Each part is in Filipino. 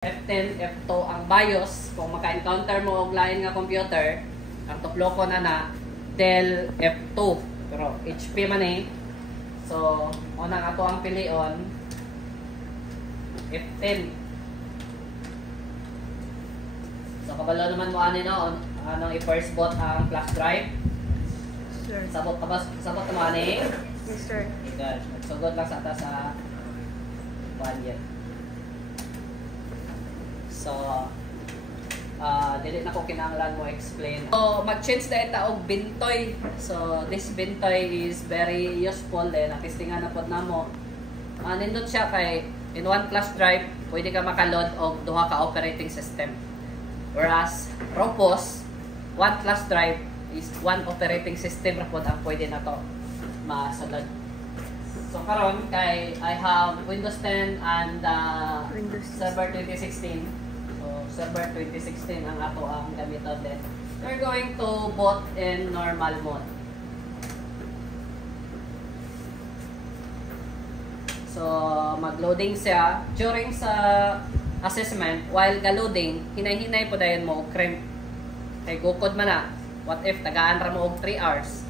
F10, F2 ang BIOS. Kung maka-encounter mo og lain nga computer, ang tuploko na Dell F2. Pero HP man eh. So, unang ato ang pilion, F10. So, kabalo naman mo ano anong i-first boot ang flash drive. Sir. Sabot naman eh. Yes, sir. Good. Nagsugod lang sa ata sa 1 year. So, dili na ko kinahanglan mo explain. So, mag-change na ita og bintoy. So, this bintoy is very useful din. Nakistingan na pod namo. Nindot siya kay in one flash drive, pwede ka makaload og duha ka operating system. Whereas, Ropos, one flash drive is one operating system ra pod ang pwede na to masulod. So, karon kay I have Windows 10 and Windows Server 2016. So, Server 2016 ang ato ang gamiton din. We're going to boot in normal mode. So, mag-loading siya. During sa assessment, while ga-loading, hinay-hinay po dayon mo og crimp. Kay gukod man na. What if tagaan ra mo og 3 hours?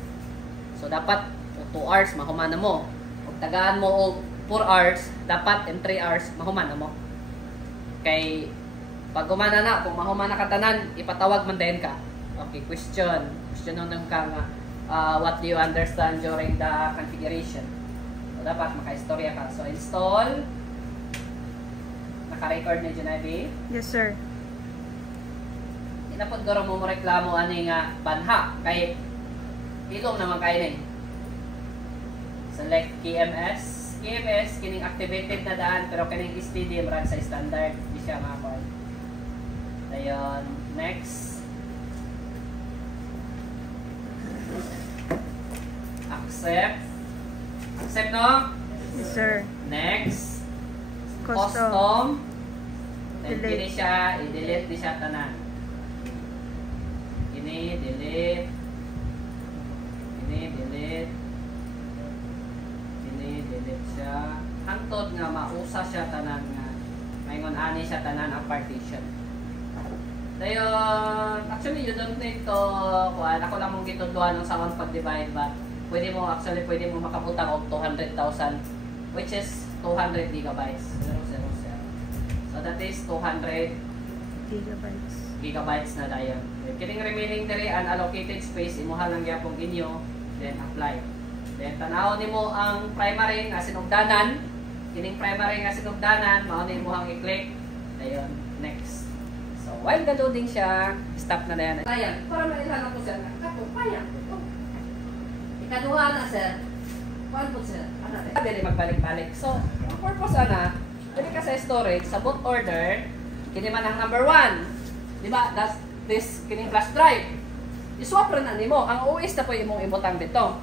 So, dapat 2 hours mahuman na mo. Kung tagaan mo og 4 hours, dapat in 3 hours mahuman na mo. Kay pag humana na, kung mahuman na katanan, ipatawag man din ka. Okay, question nung ka nga, what do you understand during the configuration? So, dapat maka-istorya ka. So, install. Naka-record na dyan, Ivy? Yes, sir. Hindi na po garo mo reklamo ani nga banha. Kay ilong naman kayo na eh. Select KMS. KMS, kining activated na daan, pero kining STD run sa standard. Hindi siya makakuha. Ayun. Next. Accept. Accept, no? Yes, sir. Next. Custom. Custom. Then, Delete. kini siya, i-delete di siya tanan. Kini, delete. Kini, delete. Kini, delete siya. Hangtod nga, mausa siya tanan nga. Ngayon, ani siya tanan ang partition. Dayon, actually, you don't need to, ako lang mong gitudluhan ng sound pag-divide, but pwede mo makabutang og 200,000, which is 200 gigabytes. 000. So that is 200 gigabytes na dayon. Kining remaining diri unallocated space, imuha lang gyapon inyo, then apply. Then tanaw nimo ang primary nga sinugdanan. Kining primary nga sinugdanan, mao ni imuhang i-click. Dayon, next. So while loading siya, stop na dayon. Ayan, para mailan ko siya na kato, payan ko. Ikaduha na, sir. Kuan po, sir. Ano rin? Dili magbalik-balik. So, ang purpose ana, dili ka sa storage, sa boot order, kini man ang number 1. Di ba? That's this kining flash drive. I-swap rin na nimo. Ang OS na po imong ibutang dito.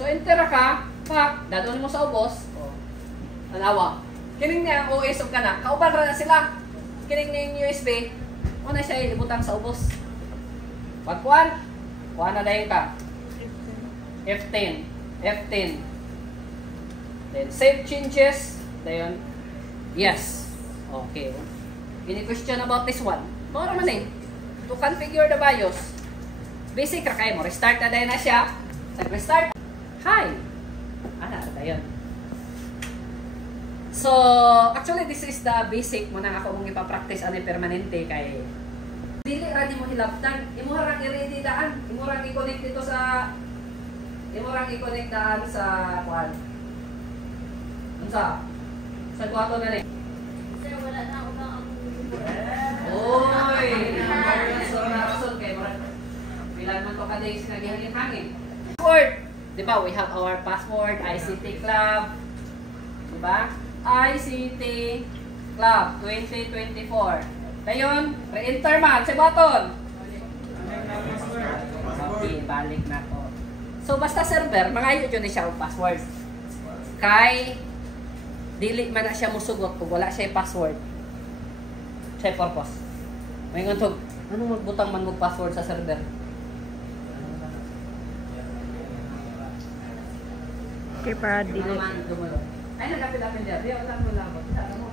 So, enter ka, pak, dadon mo sa ubos. O, tanawa. Kining niya ang OS of kana. Kauban ra na sila. Kining niya USB, una siya ibutang sa ubos. Pag kuan na dayon ka. F10. Then, save changes. Dayon. Yes. Okay. Any question about this one? Mao man eh. To configure the BIOS. Basic ra kay mo. Restart na dayon na siya. Sa restart. Hi. Dayon. So, actually, this is the basic mo na ako mong ipapractice ani permanente kay dili ra di mo hilabtan. Imo ra i-ready daan. Imo ra i-connect dito sa kuan. Unsa? Sa kwarto na ni. Sir, wala na ako bang Oy, rason kay murag bilang man to ka days nga gihangin-hangin. Password. Di ba? We have our password, ICT Club. Di ba? ICT Club 2024. Dayon, re-enter man sa button. Okay, balik na to. So basta server, mangayo jud ni siya og password. Kay dili man na siya musugot kung wala siya password. Siya purpose. May ngantog, ano magbutang man og password sa server? Okay, para Ano delete. man dumulo. Ay nagapil-apil dia. Di wala mo labot. Ano mo?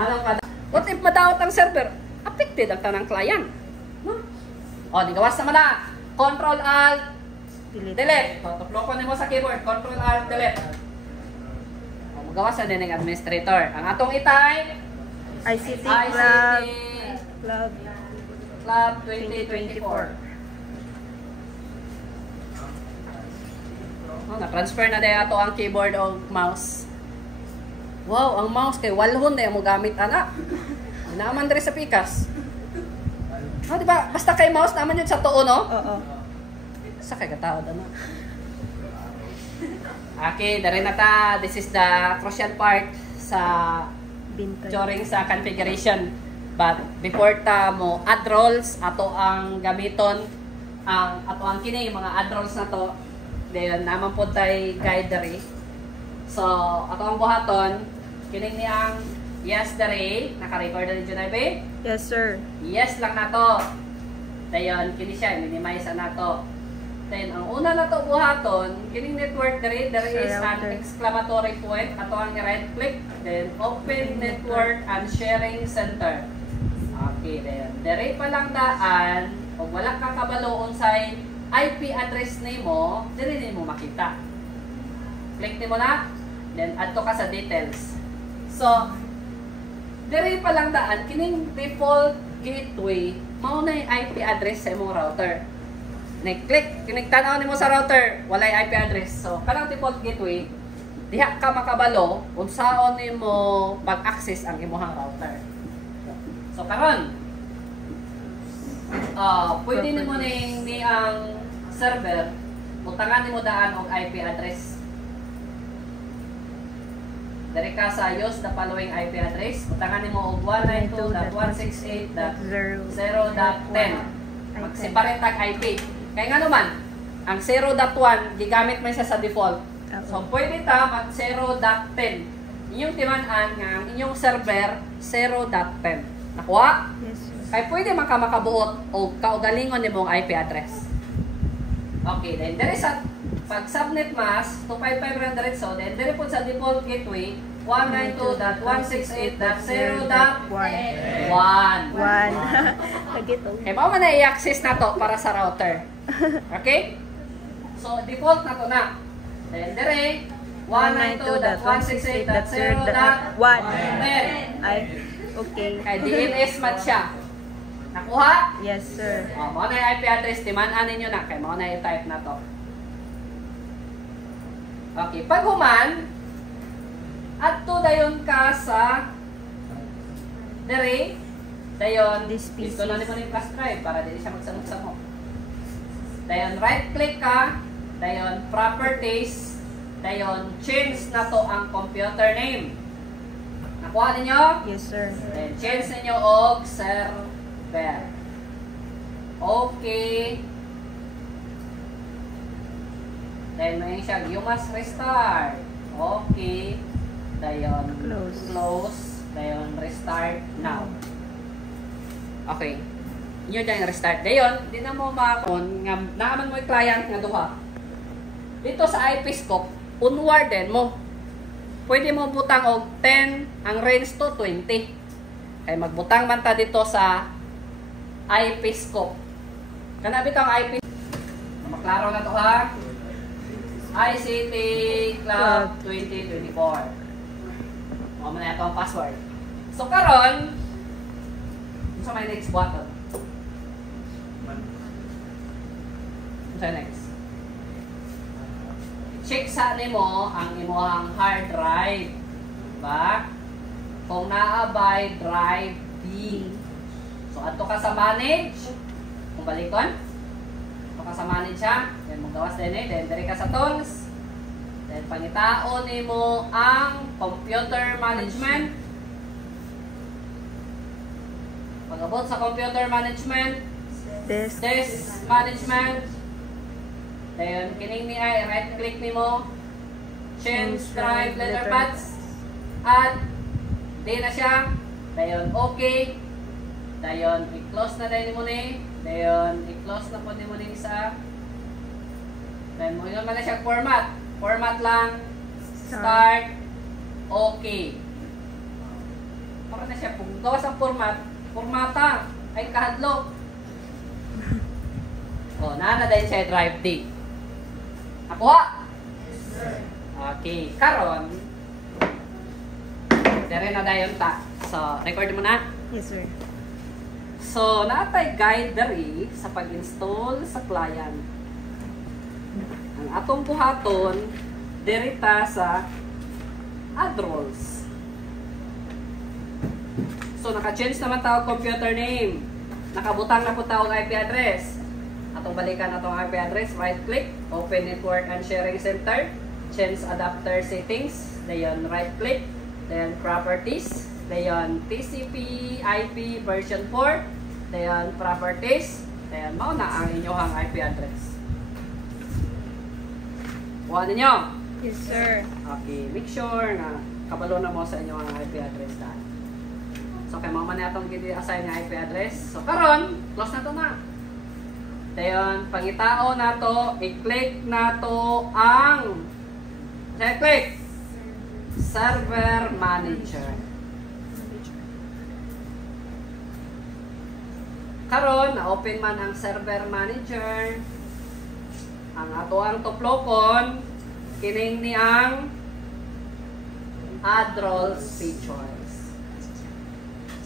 Ano ka? What if madawat ang server? Affected ang tanang client. No? O, di gawas naman na. Control Alt Delete. O, tuplokon mo sa keyboard. Control Alt Delete. O, magawas na din ng administrator. Ang atong itay, ICT Club Club 2024. Oh, na-transfer na dahil ato ang keyboard o mouse. Wow, ang mouse kay walhon na yung mo gamit, anak. Naman diri sa pikas. Oh, di ba? Basta kay mouse naman yun sa tuo, no? Oo. Sa kay katawad, ano? Okay, dari na ta. This is the crucial part sa Bintay. during sa configuration. But before ta mo add roles, ato ang gamiton ato ang kini mga add roles na to. Dayon naman po tay guide diri. So, ato ang buhaton, kining ni ang yes diri, naka-record na din ba? Yes, sir. Yes lang nato. Dayon kini siya minimize na nato. Then ang una nato buhaton, kining network diri is an exclamatory point. Ato ang right click, then open network and sharing center. Okay, dayon. Diri pa lang daan, kung wala ka kabalo unsay IP address nimo, dili nimo makita. Click nimo na, then add to ka sa details. So, diri pa lang daan, kining default gateway, mao na yung IP address sa imong router. Click, kining tanaw nimo sa router, walay IP address. So, kanang default gateway, diha ka makabalo unsaon nimo pag-access ang imong router. So, karon, pwede nimo ni ang server, butangan nimo daan og IP address. Dari ka sa use the following IP address, butangan nimo og 192.168.0.10. Mag-separate tag IP. Kaya nga naman, ang 0.1 gigamit man siya sa default. So pwede ta mag 0.10. Inyong timan-an nga ang inyong server 0.10. Nakuha? Yes, sir. Kaya pwede man ka makabuot o kaugalingon nimo ang IP address. Okay, then there is a pag subnet mask 255 diretso, then there po sa default gateway 192.168.0.1. 1. Nagito. Okay, pa man na i-access na to para sa router. Okay? So default na to na. Then there 192.168.0.10. Ay, okay. Kay DNS match siya. Nakuha? Yes, sir. Mao na yung IP address, timan-an ninyo na. Kaya mao na yung type na to. Okay, pag human, adto dayon ka sa dere, dayon, dito na nimo yung flash drive para dili siya magsamok-samok. Dayon, right click ka, dayon, properties, dayon, change na to ang computer name. Nakuha ninyo? Yes, sir. Then, change ninyo og server. Okay. Then, may siya, you must restart. Okay. Dayon, close. Dayon, restart now. Okay. Inyo dyan restart. Dayon, di na mo makon, nga, naaman mo yung client nga duha. Dito sa IP scope, unwarden mo. Pwede mo butang og 10, ang range to 20. Kaya magbutang man ta dito sa IP scope. Kanabit ang IP. Maklaro na to ha. ICT Club 2024. O, man ito ang password. So, karon, sa may next button. Sa next. Check sa nimo ang imong hard drive. Diba? Kung naabay drive D. So, ato ka sa manage. Kung balikon. Ato ka sa manage ha. Then, magawas din eh. Then, dari ka sa tools. Then, pangitaon nimo ang computer management. Pag-abot sa computer management. Desk management. Then, kining ni ay right click nimo. Change drive letter paths. Add. Di na siya. Dayon, okay. Dayon, i-close na dahil mo ni. Dayon, i-close na po ni mo ni sa. Dayon, mo yun man na siya format. Format lang. Start. Okay. para na siya kung gawas ang formata ay kahadlok. O, na dahil siya drive D. Nakuha? Okay, karon. Dere na dayon ta. So, record mo na. Yes, sir. So, natay guide diri sa pag-install sa client. Ang atong buhaton diri ta sa add roles. So, naka-change naman tao computer name. Nakabutang na po tao ng IP address. Atong balikan atong IP address, right click, open network and sharing center, change adapter settings, dayon right click, then properties, dayon TCP IP version 4, dayon properties, dayon mao na ang inyong IP address. Kuha ninyo. Yes, sir. Okay, make sure na kabalo na mo sa inyong IP address na. So kay mao man atong gidi-assign nga IP address. So karon, close na to na. Dayon, pangitao na to, i-click na to ang click Server Manager. Karon, na-open man ang Server Manager. Ang ato ang tuplokon, kining ni ang Add Roles Features.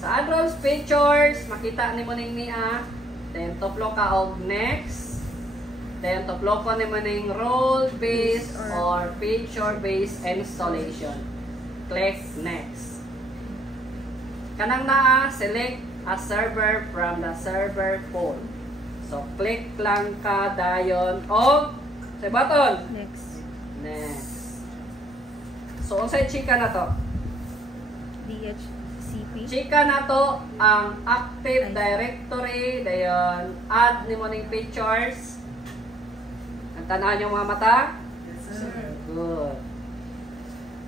Sa Add Roles Features, makita ni mo ning niya. Then, tuplo ka og next. Then, tuplo ko ni mo ning role-based or feature-based installation. Click next. Kanang naa, select a server from the server pool. So, click lang ka dayon og sa button. Next. Next. So, unsay chika na to? DHCP. Chika na to ang Active Directory, dayon add ni mo ning features. Ang tanahan yung mga mata? Yes, sir. Good.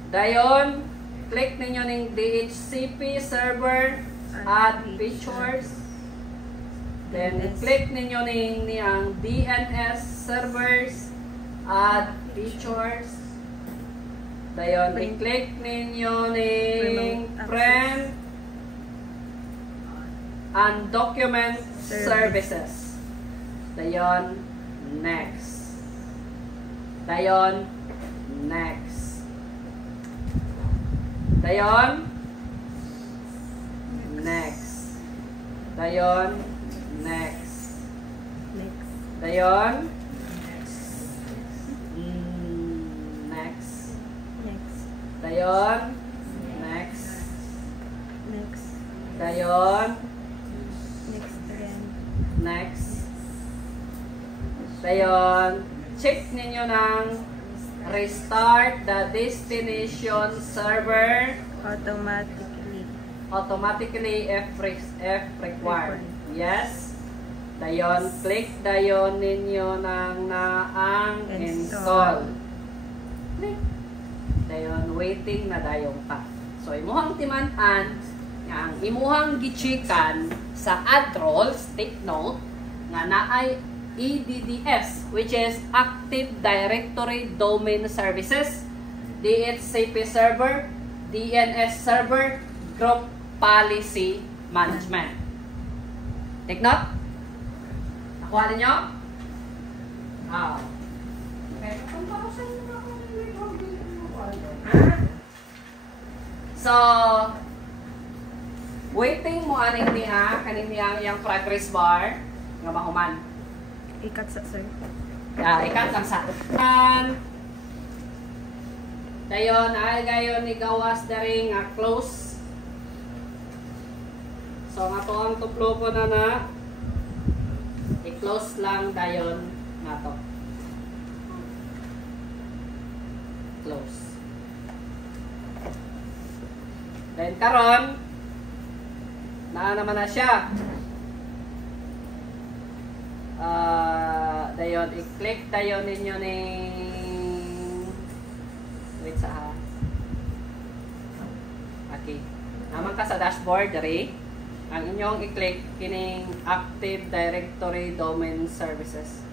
Dayon, click ninyo ning DHCP server, add features. Then, click ninyo ning niyang DNS servers, add features. Dayon, i-click ninyo ning print and document services. Dayon, next. Dayon, next. Dayon, next. Dayon, next. Next. Dayon, Next. dayon, next. Next. Dayon, Next again. next. Dayon, check ninyo ng restart the destination server Automatically. if required. Yes. Dayon, click dayon ninyo ng naang install. Click. Dayon, waiting na dayon pa. So, imuhang timan-an nga ang imuhang gichikan sa add roles, take note, nga naay EDDS, which is Active Directory Domain Services, DHCP Server, DNS Server, Group Policy Management. Take note? Nakuha ninyo? Ah. Okay. So, waiting mo aning niya, kaning niya yung progress bar, nga mahuman. Ikat sa sir. Ikat lang sa dayon, ay gayon ni gawas na rin nga close. So, nga to ang tuplo ko na i-close lang dayon nga to. Close. Then karon naa naman na siya. Dayon, i-click dayon ninyo ning wait sa ha. Okay. Naman ka sa dashboard diri. Ang inyong i-click kining Active Directory Domain Services.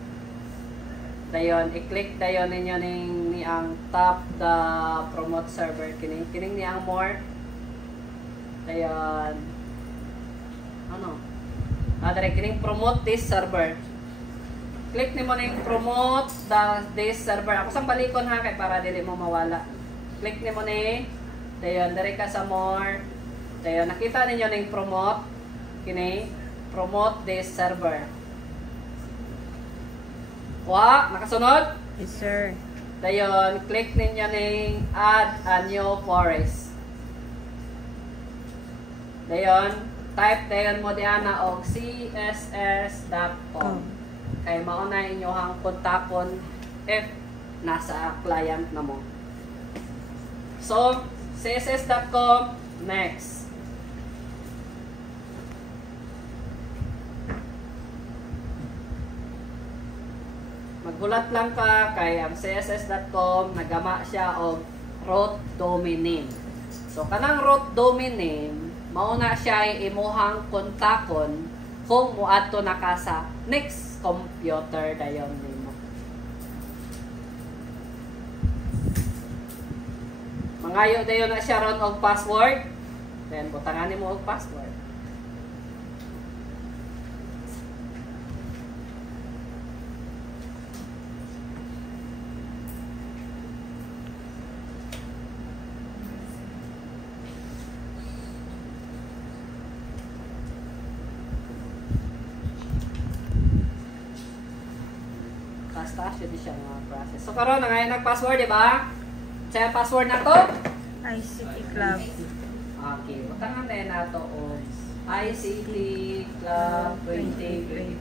Dayon, i-click dayon ninyo ning ni ang top the promote server kining ni ang more. Dayon. Ano? Direct kining promote this server. Click nimo ning promote this server. Ako sang balikon ha kay para dili mo mawala. Click nimo ni. Dayon dire ka sa more. Dayon nakita ninyo ning promote kini promote this server. Wa, nakasunod? Yes, sir. Dayon, click ninyo ning add a new forest. Dayon, type dayon mo diana og css.com. Kay mao na inyohang kontakon if nasa client na mo. So, css.com next. Maghulat lang ka kay ang css.com nagama siya og root domain name. So kanang root domain name mao na siya imuhang kontakon kung muadto na ka sa next computer dayon nimo. Mangayo dayon na siya ron og password. Then butangan nimo og password. Basta siya di siya nga process. So karon na ngayon nag-password, di ba? Sa password na to? ICT Club. Okay, butangan na nato o ICT Club 2024.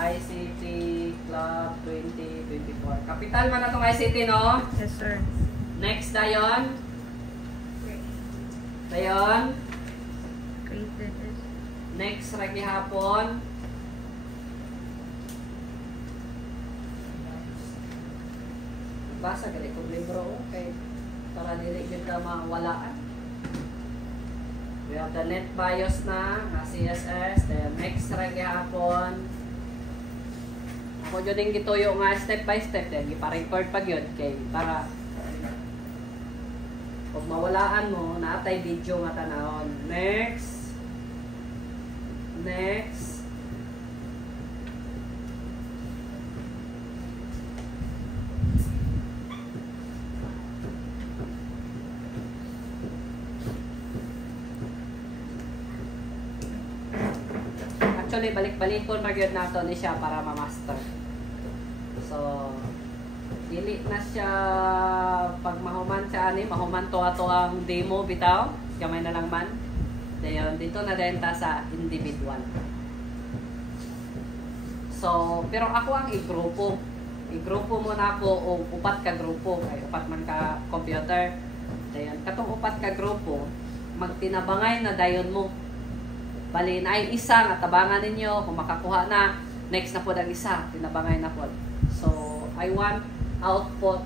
ICT Club 2024. Kapital man na tong ICT, no? Yes, sir. Next dayon. Dayon. Created is Next ra gihapon. Basa gali kung libro okay para dili gyud ka mawalaan. We have the net BIOS na CSS, then next ra gyapon. Ako jud ding gituyo nga step by step then gipa-record pag yun kay para kung mawalaan mo naatay video nga tanawon. Next. Next. Actually, balik-balikon magyud nato ni siya para ma-master. So, dili na siya pag mahuman siya ani, mahuman to ato ang demo bitaw, gamay na lang man. Dayon dito na denta sa individual. So, pero ako ang i-grupo. I-grupo mo na ako og upat ka grupo, kay upat man ka computer. Dayon katong upat ka grupo, magtinabangay na dayon mo. Bali na ay isa nga tabangan ninyo kung makakuha na next na po ang isa tinabangay na po. So I want output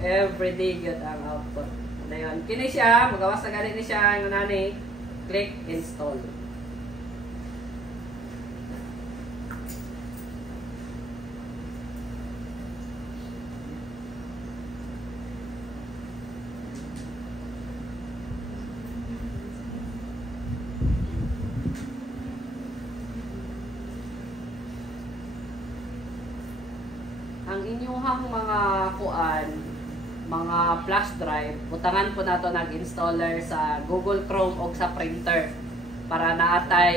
every day gyud ang output. Dayon kini siya magawas na gani ni siya nga nani click install. Ang inyuhang mga kuan, mga flash drive, butangan po nato nag-installer sa Google Chrome o sa printer para naatay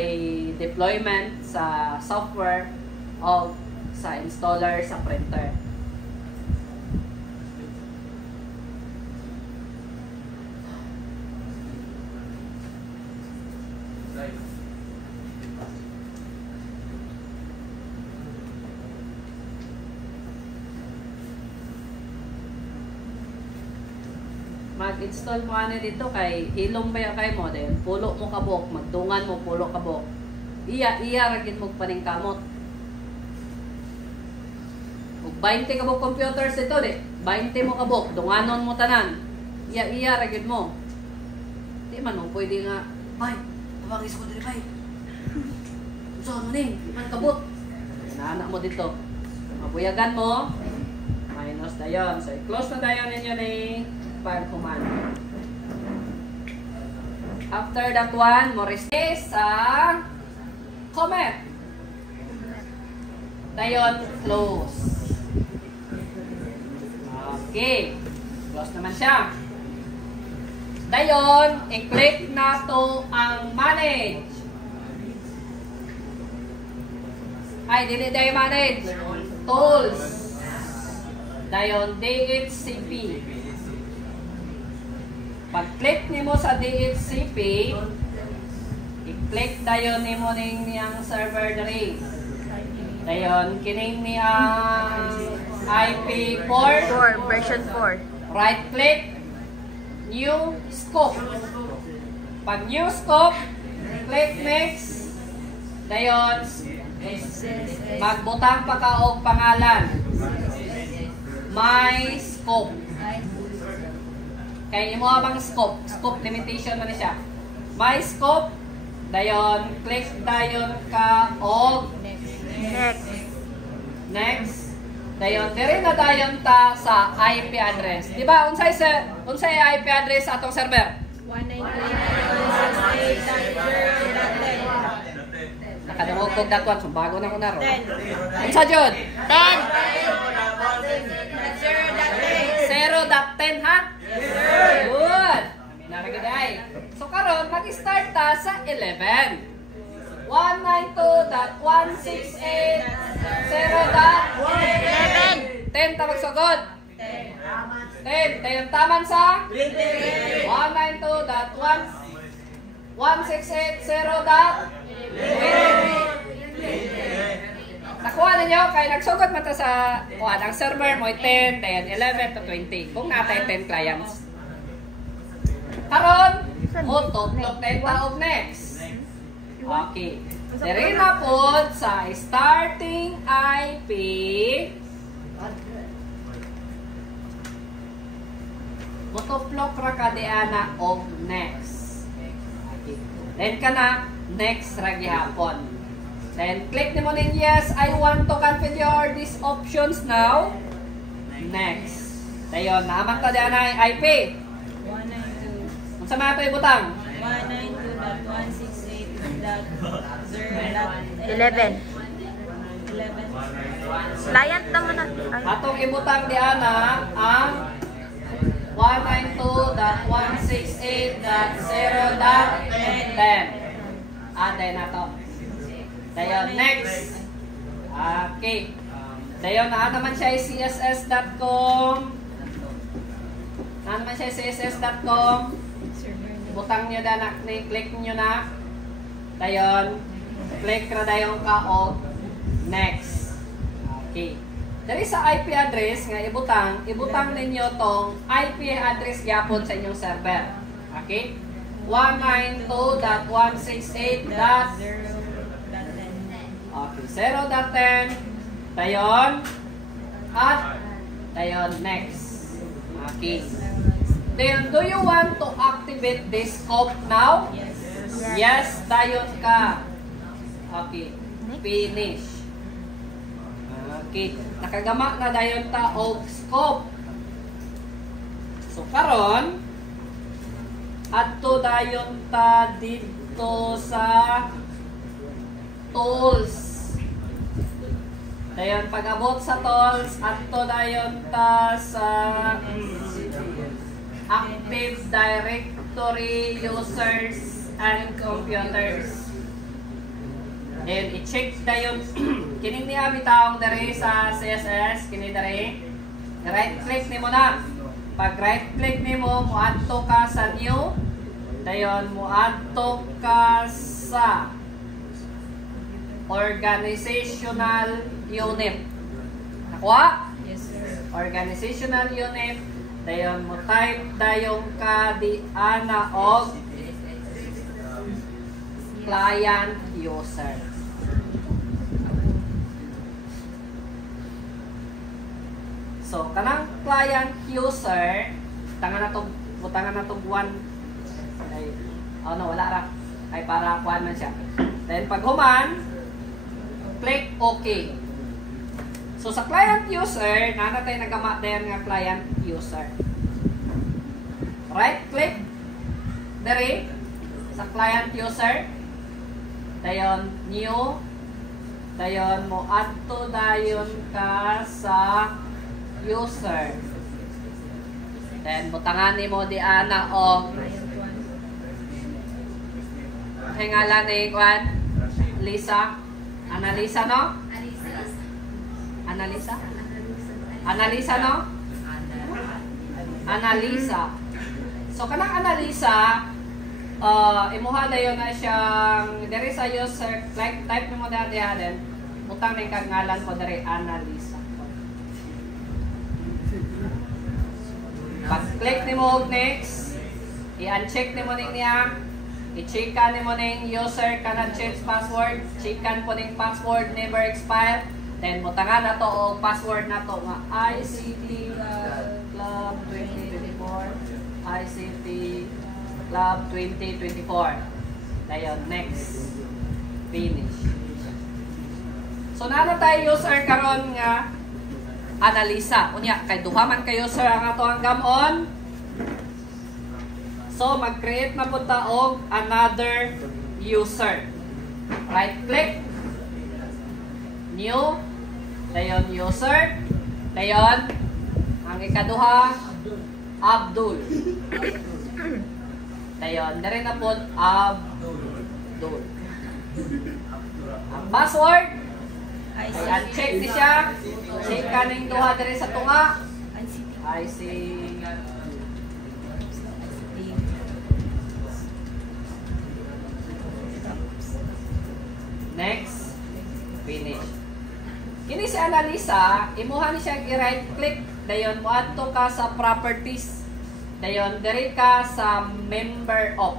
deployment sa software o sa installer sa printer. Mag-install mo ano dito kay hilom ba yung kay mo din pulo mo kabok magdungan mo pulo kabok iya ragin mo paningkamot ug 20 kabok computers ito di 20 mo kabok dunganon mo tanan iya ragin mo di man mo pwede nga bay tabangis ko diri bay so ano ning man kabot naanak mo dito mabuyagan mo minus dayon so i-close na dayon ninyo ni pag command. After that one, mo restay sa comment. Dayon, close. Okay. Close naman siya. Dayon, i-click na to ang manage. Ay, dili dayo manage. Tools. Dayon, DHCP. Pag-click nimo sa DHCP, i-click dayon nimo ning niyang server diri. Dayon, kining niyang IP4. Version 4. Right click, new scope. Pag new scope, click next. Dayon, magbutang pa ka og pangalan. My scope. Kaya imo abang scope. Scope limitation man siya. My scope. Dayon, click dayon ka og Next. next. Dayon, diri na dayon ta sa IP address. Di ba? Unsay IP address sa atong server? 198.168.0.10. Nakadungog kog that one. So, bago na ko na ro. Unsa jud? 10. 0.10 ha? Good. Naragid ay. So karon mag-start ta sa 11. 192.168.0.10. 10 ta magsugod. 10. Tayo taman sa 192.168.0.20. Nakuha ninyo kay nagsugod man ta sa ang server mo 10, 10, 11 to 20. Kung natay 10 clients. Karon, mo tuklok 10 taog next. Okay. Diri na po sa starting IP. Motoplok ra ka diana og next. Okay. Then kana next ra gihapon. Then click nimo ning yes, I want to configure these options now. Next. Dayon naman ta diana IP. 192. Unsa man ato ibutang? 11. Client naman na. Ay. Atong ibutang diana ang 192.168.0.10. Aday na to. Dayon next. Okay. Dayon na naman siya css.com. Na naman siya css.com. Butang nyo na, click nyo na. Dayon, click na dayon ka o next. Okay. Dari sa IP address nga ibutang ninyo tong IP address gyapon sa inyong server. Okay? 192.168. Okay, 0.10. Dayon. At dayon next. Okay. Then, do you want to activate this scope now? Yes. Yes, dayon ka. Okay. Finish. Okay. Nakagama na dayon ta og scope. So, karon adto dayon ta dito sa tools. Dayon pag-abot sa tools, adto dayon ta sa Active Directory Users and Computers. Then i-check dayon kini niya bitaw dere sa CSS kini dere. Right click nimo na. Pag right click nimo, moadto ka sa new. Dayon moadto ka sa organizational unit. Nakuha? Yes, sir. Organizational unit. Dayon mo type dayon ka di ana og client user. So kanang client user butangan na to one ay wala ra ay para kuan man siya. Then pag human click OK. So sa client user, nanatay nagama dayon nga client user. Right click dere. sa client user. Dayon new. Dayon mo adto dayon ka sa user. Then butangan nimo di ana og hingalan ni kwan Lisa. Analisa no? Analisa? Analisa no? Analisa. So kanang analisa imuha dayon na siyang diri sa user like type nimo dati din. Butang ni kang ngalan ko diri analisa. Pag-click nimo og next, i-uncheck nimo ning niya. I-checkan nimo ning user kana change password, checkan po ning password never expire. Then mutangan na to og password na to nga ICT Club 2024. ICT Club 2024. Dayon next. Finish. So naano tayo user karon nga analisa. Unya kay duha man kay user ang ato ang gamon. So mag-create na po ta og another user. Right click. New. Dayon user. Dayon ang ikaduha Abdul. Dayon diri na po Abdul. Ang password ay uncheck ni siya. Check kaning duha diri sa tunga. Next. Finish. Kini si analisa, imuha ni siya i-right click. Dayon mo adto ka sa properties. Dayon diri ka sa member of.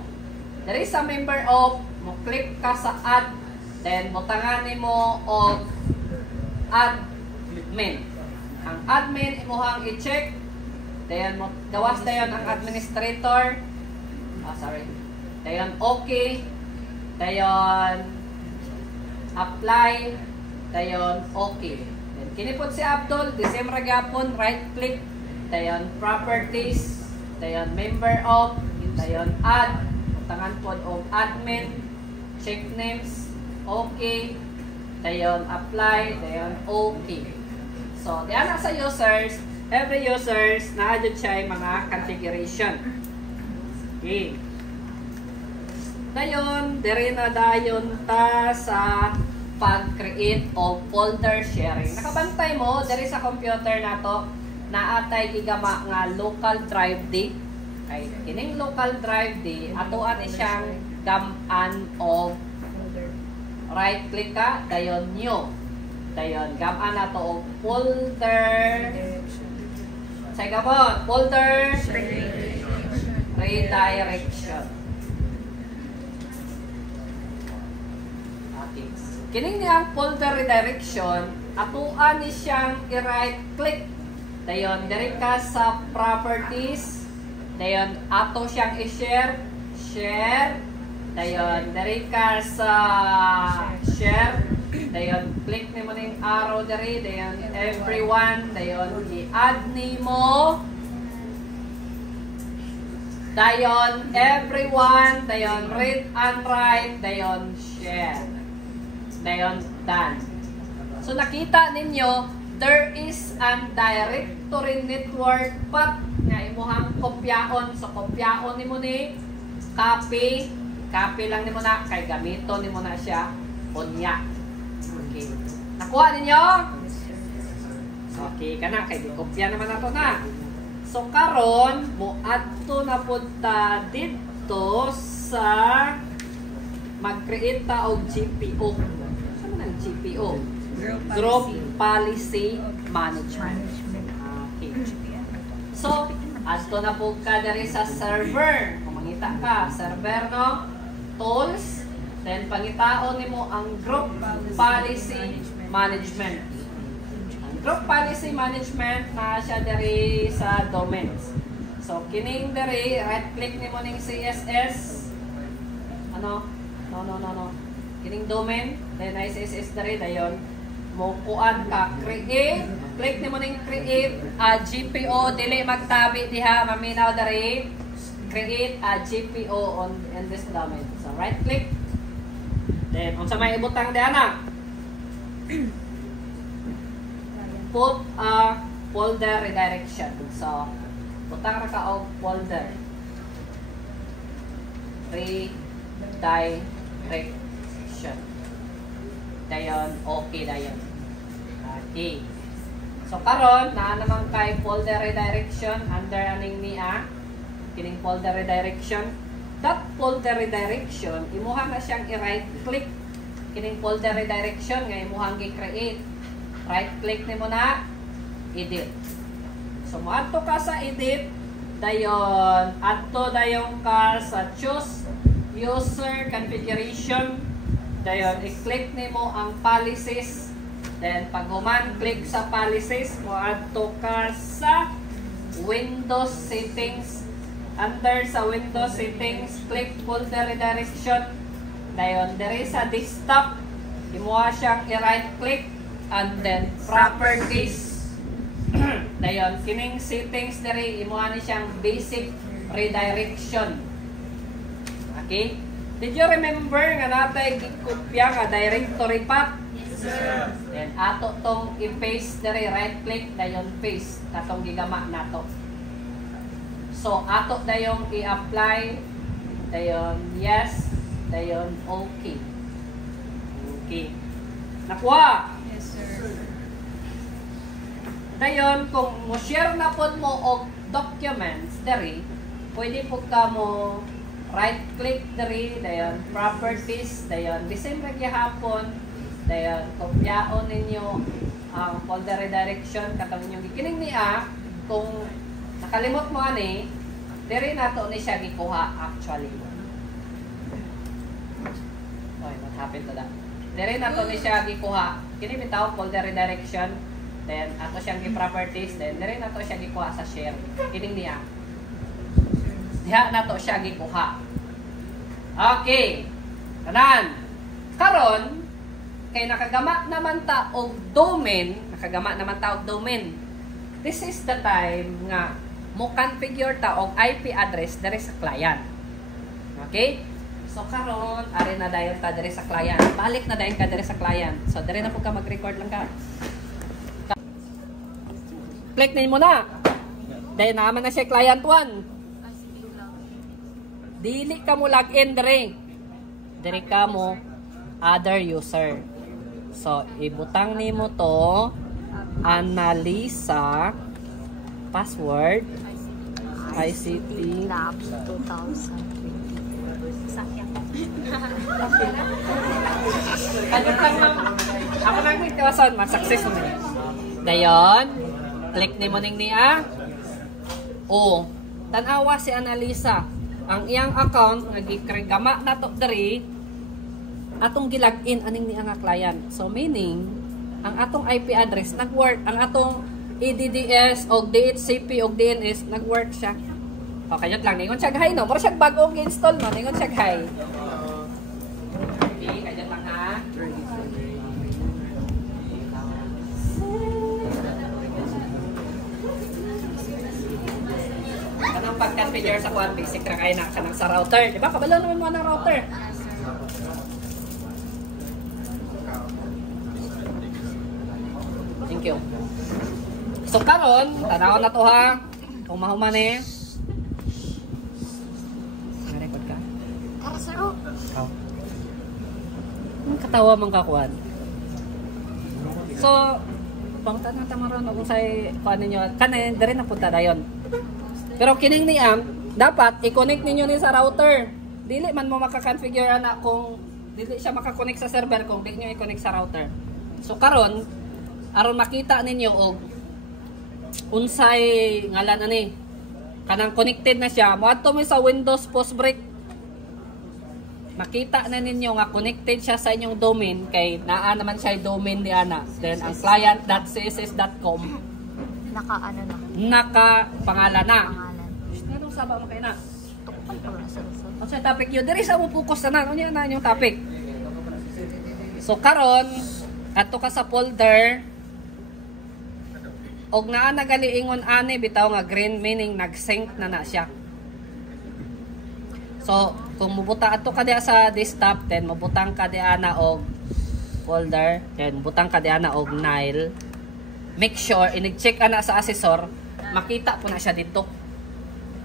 Diri sa member of, mo click ka sa add. Then mutangan nimo og admin. Ang admin imuhang i-check. Dayon mo gawas dayon ang administrator. Dayon okay. Dayon apply. Dayon okay. Then kini pod si Abdul, the same ra gyapon, right click. Dayon properties. Dayon member of. Dayon add. Mutangan pod og admin. Check names. Okay. Dayon apply. Dayon okay. So diyan sa users, every users naa jud siya mga configuration. Okay. Dayon diri na dayon ta sa pag-create of folder sharing. Nakabantay mo diri sa computer nato naatay gigama nga local drive D. Okay, kining local drive D atoan ni siyang gaman of right click ka dayon new. Dayon gaman nato og folder say gamon folder redirection. Okay. Kining niyang folder redirection atuan ni siyang i-right click. Dayon diri ka sa properties. Dayon ato siyang i-share. Share. Dayon diri ka sa share. Dayon click nimo ning arrow diri. Dayon everyone. Dayon i-add nimo. Dayon everyone. Dayon read and write. Dayon share. Dayon done. So nakita ninyo there is an directory network path nga imuhang kopyaon. So kopyaon nimo ni copy lang nimo na kay gamiton nimo na siya unya. Okay. Nakuha ninyo? Okay, kana kay kopya naman nato na. So karon mo adto na pud ta didto sa mag-create ta og GPO. Ano nang GPO? Group Policy Management. Okay. So, adto na po ka diri sa server. Kung mangita ka, server no, tools, then pangitaon nimo ang Group Policy Management. Ang Group Policy Management na siya diri sa domains. So, kining diri, right click nimo ning CSS. Ano? No. Kining domain, then CSS diri dayon. Mo kuan ka create, click nimo ning create GPO dili magtabi diha maminaw dari create a GPO in this domain. So right click. Then unsa may ibutang diana? Put a folder redirection. So butang ra ka og folder redirection. Dayon okay dayon. Okay. So karon naa naman kay folder redirection under aning niya kining folder redirection. That folder redirection imuha na siyang i-right click kining folder redirection nga imuhang gi-create. Right click nimo na edit. So moadto ka sa edit dayon adto dayon ka sa choose user configuration dayon i-click nimo ang policies. Then, pag human, click sa policies, moadto ka sa Windows settings. Under sa Windows settings, click folder redirection. Dayon, diri sa desktop, imuha siyang i-right click and then properties. Dayon, kining settings diri, imuha ni siyang basic redirection. Okay? Did you remember nga natay gikopya nga directory path? Then ato tong i-paste diri, right click dayon paste katong gigama nato. So ato dayon i-apply dayon yes dayon okay. Okay. Nakuha? Yes, sir. Dayon kung mo share na pod mo og documents diri, pwede po ka mo right click diri dayon properties dayon bisan ra gyapon. Dayon, kopyaon ninyo ang folder redirection katong inyong gikining niya. Kung nakalimot mo ani, diri nato ni siya gikuha actually. Okay, what happened to that? Diri nato ni siya gikuha. Kini bitaw folder redirection. Then ato siyang gi-properties, then diri nato siya gikuha sa share. Kining niya. Diha nato siya gikuha. Okay. Tanan. Karon kay nakagama naman ta og domain, this is the time nga mo configure ta og IP address diri sa client. Okay? So karon ari na dayon ta diri sa client. Balik na dayon ka diri sa client. So diri na pud ka mag-record lang ka. Click nimo na. Dayon naman na siya client 1. Dili ka mo login diri. Diri ka mo other user. So, ibutang nimo to Analisa password ICT Labs 2020. Sakyan. Kanyot lang lang. Ako lang yung kawasan, mag-success mo. Dayon, click nimo ning niya. O, tanawa si Analisa. Ang iyang account, nagigama na to diri, atong gilagin aning ni nga client. So meaning ang atong IP address nag-work, ang atong EDDS o DHCP o DNS nag-work siya. Okay, yun lang ningon siya hay no. Pero siya bagong install no, ningon siya hay. Okay, kaya lang ha. Kanang pag-configure sa kuan basic ra kay na kanang sa router, di ba? Kabalo naman mo ng router. Thank you. So karon, tanaw na to ha. Kung mahuman eh. Na-record ka? Para sir, oh. Oh. Ang katawa mong kakuan. So, pangtan na tamaron kung say kuan ninyo. Kanin diri na punta dayon. Pero kining niam, dapat i-connect ninyo ni sa router. Dili man mo maka-configure ana kung dili siya maka-connect sa server kung di niyo i-connect sa router. So karon, aron makita ninyo og unsay ngalan ani kanang connected na siya, moadto mo sa Windows Postbreak, makita na ninyo nga connected siya sa inyong domain kay naa naman siya domain di ana. Then ang client.css.com Naka ano na. naka pangalan na. Pangalan. Anong saba mo kay na? Tukpan pa na sir. Ang sa topic yun, diri sa mo focus na unya na yung topic. So karon ato ka sa folder og naa nagaliingon ani bitaw nga green meaning nag-sync na siya. So, kung mubuta ato ka diya sa desktop, then mabutang ka diya na og folder, then butang ka diya na og Nile. Make sure inig-check ana sa assessor, makita po na siya dito.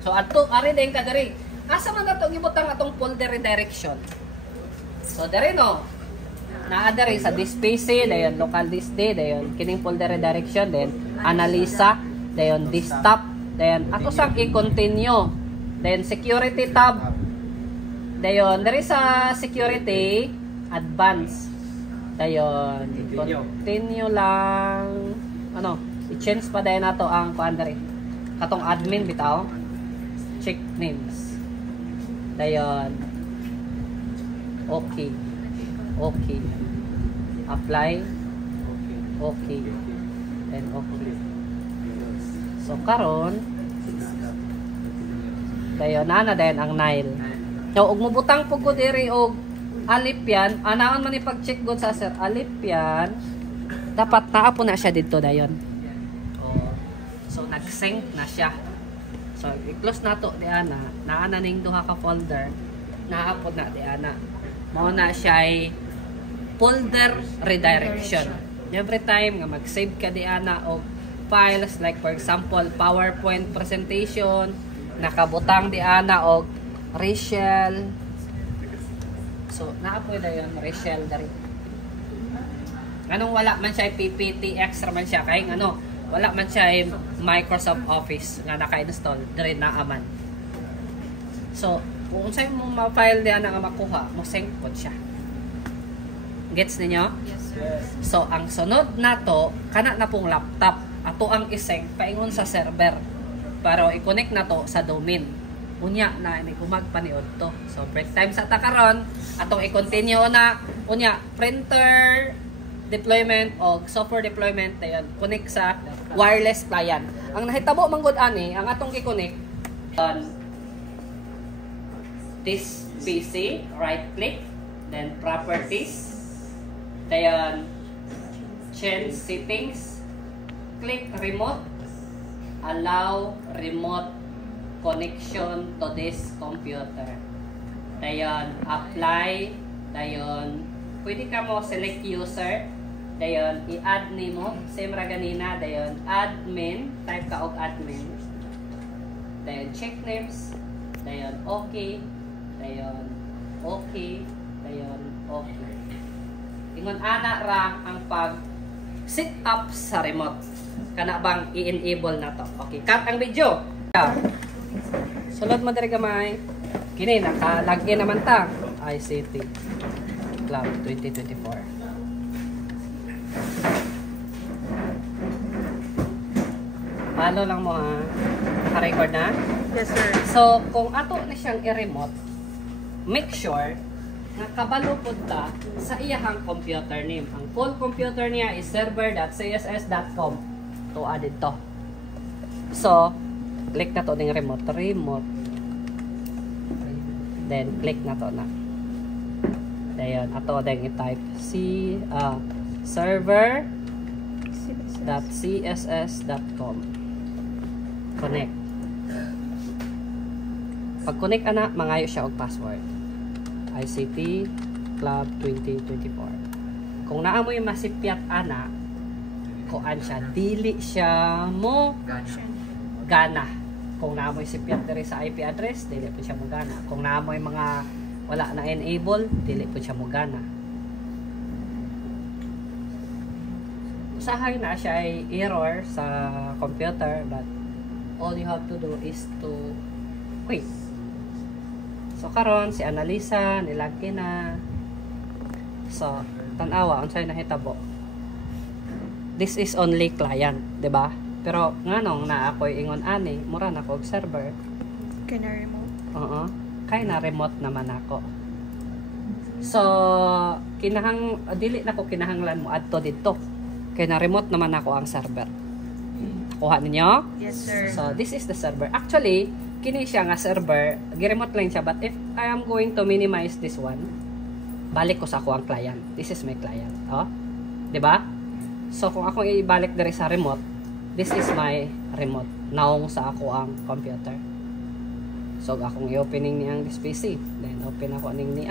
So ato ari din ka diri. Asa man ato gibutang atong folder redirection. So diri no. Naa diri sa this PC, dayon local disk D, dayon kining folder redirection, then analisa, dayon desktop, dayon ato sang i-continue. Then security tab. Dayon diri sa security advanced. Dayon continue lang. Ano, i-change pa dayon nato ang kuan diri. Katong admin bitaw. Check names. Dayon. Okay. Okay. Apply. Okay. Then okay. So karon dayon na dayon ang Nile. So ug mobutang pug ko diri og alip yan, anaon man ipag-check good sa sir, alip yan, dapat naa po na siya dito dayon. So nag-sync na siya. So i-close na to di ana, naa na ning duha ka folder, naa po na di ana. Mao na siya ay folder redirection. Every time nga mag-save ka di ana og files like for example PowerPoint presentation, nakabutang di ana og Rachel. So, naapoy na yun, Rachel dari. Anong wala man siya PPT extra man siya kay ano, wala man siya Microsoft Office nga naka-install dari na aman. So, kung sa'yo mo ma-file diyan nga makuha, mo sync po siya. Gets ninyo? Yes, sir. Yes. So, ang sunod na to, kana na pong laptop. Ato ang isync paingon sa server. Para i-connect na to sa domain. Unya na ini kumagpaniod to. So break time sa takaron atong i-continue na unya printer deployment o software deployment dayon connect sa wireless client. Ang nahitabo man gud ani ang atong i-connect on this PC, right click, then properties, dayon change settings, click remote, allow remote connection to this computer. Dayon, apply. Dayon, pwede ka mo select user. Dayon, i-add ni mo. Same ra ganina. Dayon, admin. Type ka og admin. Dayon, check names. Dayon, okay. Dayon, okay. Dayon, okay. Ingon ana ra ang pag set up sa remote. Kana bang i-enable na to. Okay, cut ang video. Sulod mo diri gamay. Kini naka-login naman ta. ICT Club 2024. Follow lang mo ha. Naka-record na? Yes, sir. So, kung ato na siyang i-remote, make sure na kabalo po ta sa iyahang computer name. Ang full computer niya is server.css.com. To added to. So, click na to ng remote. Then, click na to na. Dayon, ato din i-type server.css.com. Connect. Pag connect ana, mangayo siya og password. ICT Club 2024. Kung naa mo yung masipyat ana, kuan siya, dili siya mo gana. Kung naamoy si Piat diri sa IP address, dili po siya mo gana. Kung naamoy mga wala na enable, dili po siya mo gana. Usahay na siya ay error sa computer, but all you have to do is to quit. So karon si Analisa nilagin na. So tan-awa unsay nahitabo. This is only client, 'di ba? Pero nganong na ako'y ingon ani, mura na ko og server. Kaya na remote. Oo. Kay na remote naman ako. So, dili na ko kinahanglan mo adto dito. Kay na remote naman ako ang server. Kuha ninyo? Yes, sir. So, this is the server. Actually, kini siya nga server, gi-remote lang siya, but if I am going to minimize this one, balik ko sa ako ang client. This is my client. Oh. 'Di ba? So, kung ako ibalik diri sa remote, this is my remote. Naong sa ako ang computer. So akong i-opening ni ang this PC. Then open ako ning ni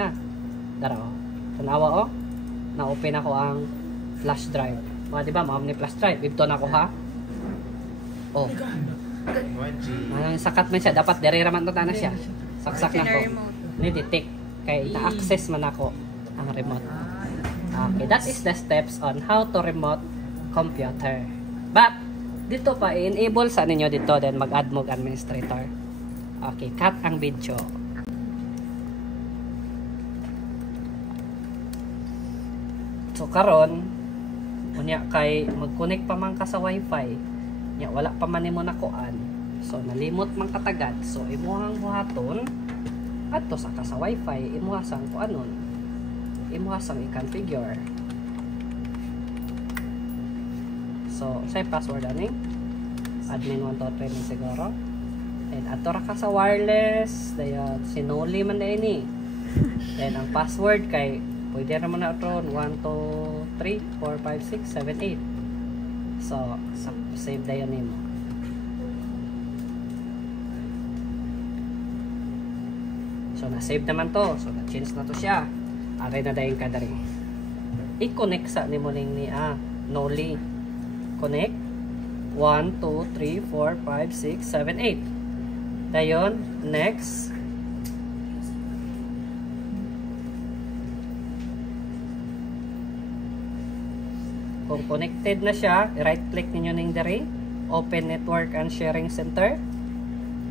dara oh. Tanawa oh. Na-open ako ang flash drive. Di ba ma'am ni flash drive? Ito na ako ha. Oh. Sakat man siya. Dapat diri raman to na siya. Saksak na ko. Ni detect kay na-access man ako ang remote. Okay, that is the steps on how to remote computer. But dito pa i-enable sa ninyo dito then mag-add mo administrator. Okay, cut ang video. So karon unya kay mag-connect pa man ka sa wifi. Nya wala pa man nimo nakuan. So nalimot man katagad. So imuhang buhaton adto sa ka sa wifi, imuhasang kuanon. Imuhasang i-configure. So say password ani. Admin 123 man siguro. And ato ra ka sa wireless, dayon sinuli man na ini. Then ang password kay pwede naman na ito 1, 2, 3, 4, 5, 6, 7, 8. So save dayon nimo. So na-save naman to. So na-change na to siya. Aray na dayon ka dari. I-connect sa nimo ning ni Noli. Connect 1, 2, 3, 4, 5, 6, 7, 8. Dayon, next. Kung connected na siya, right click ninyo ning diri, open network and sharing center.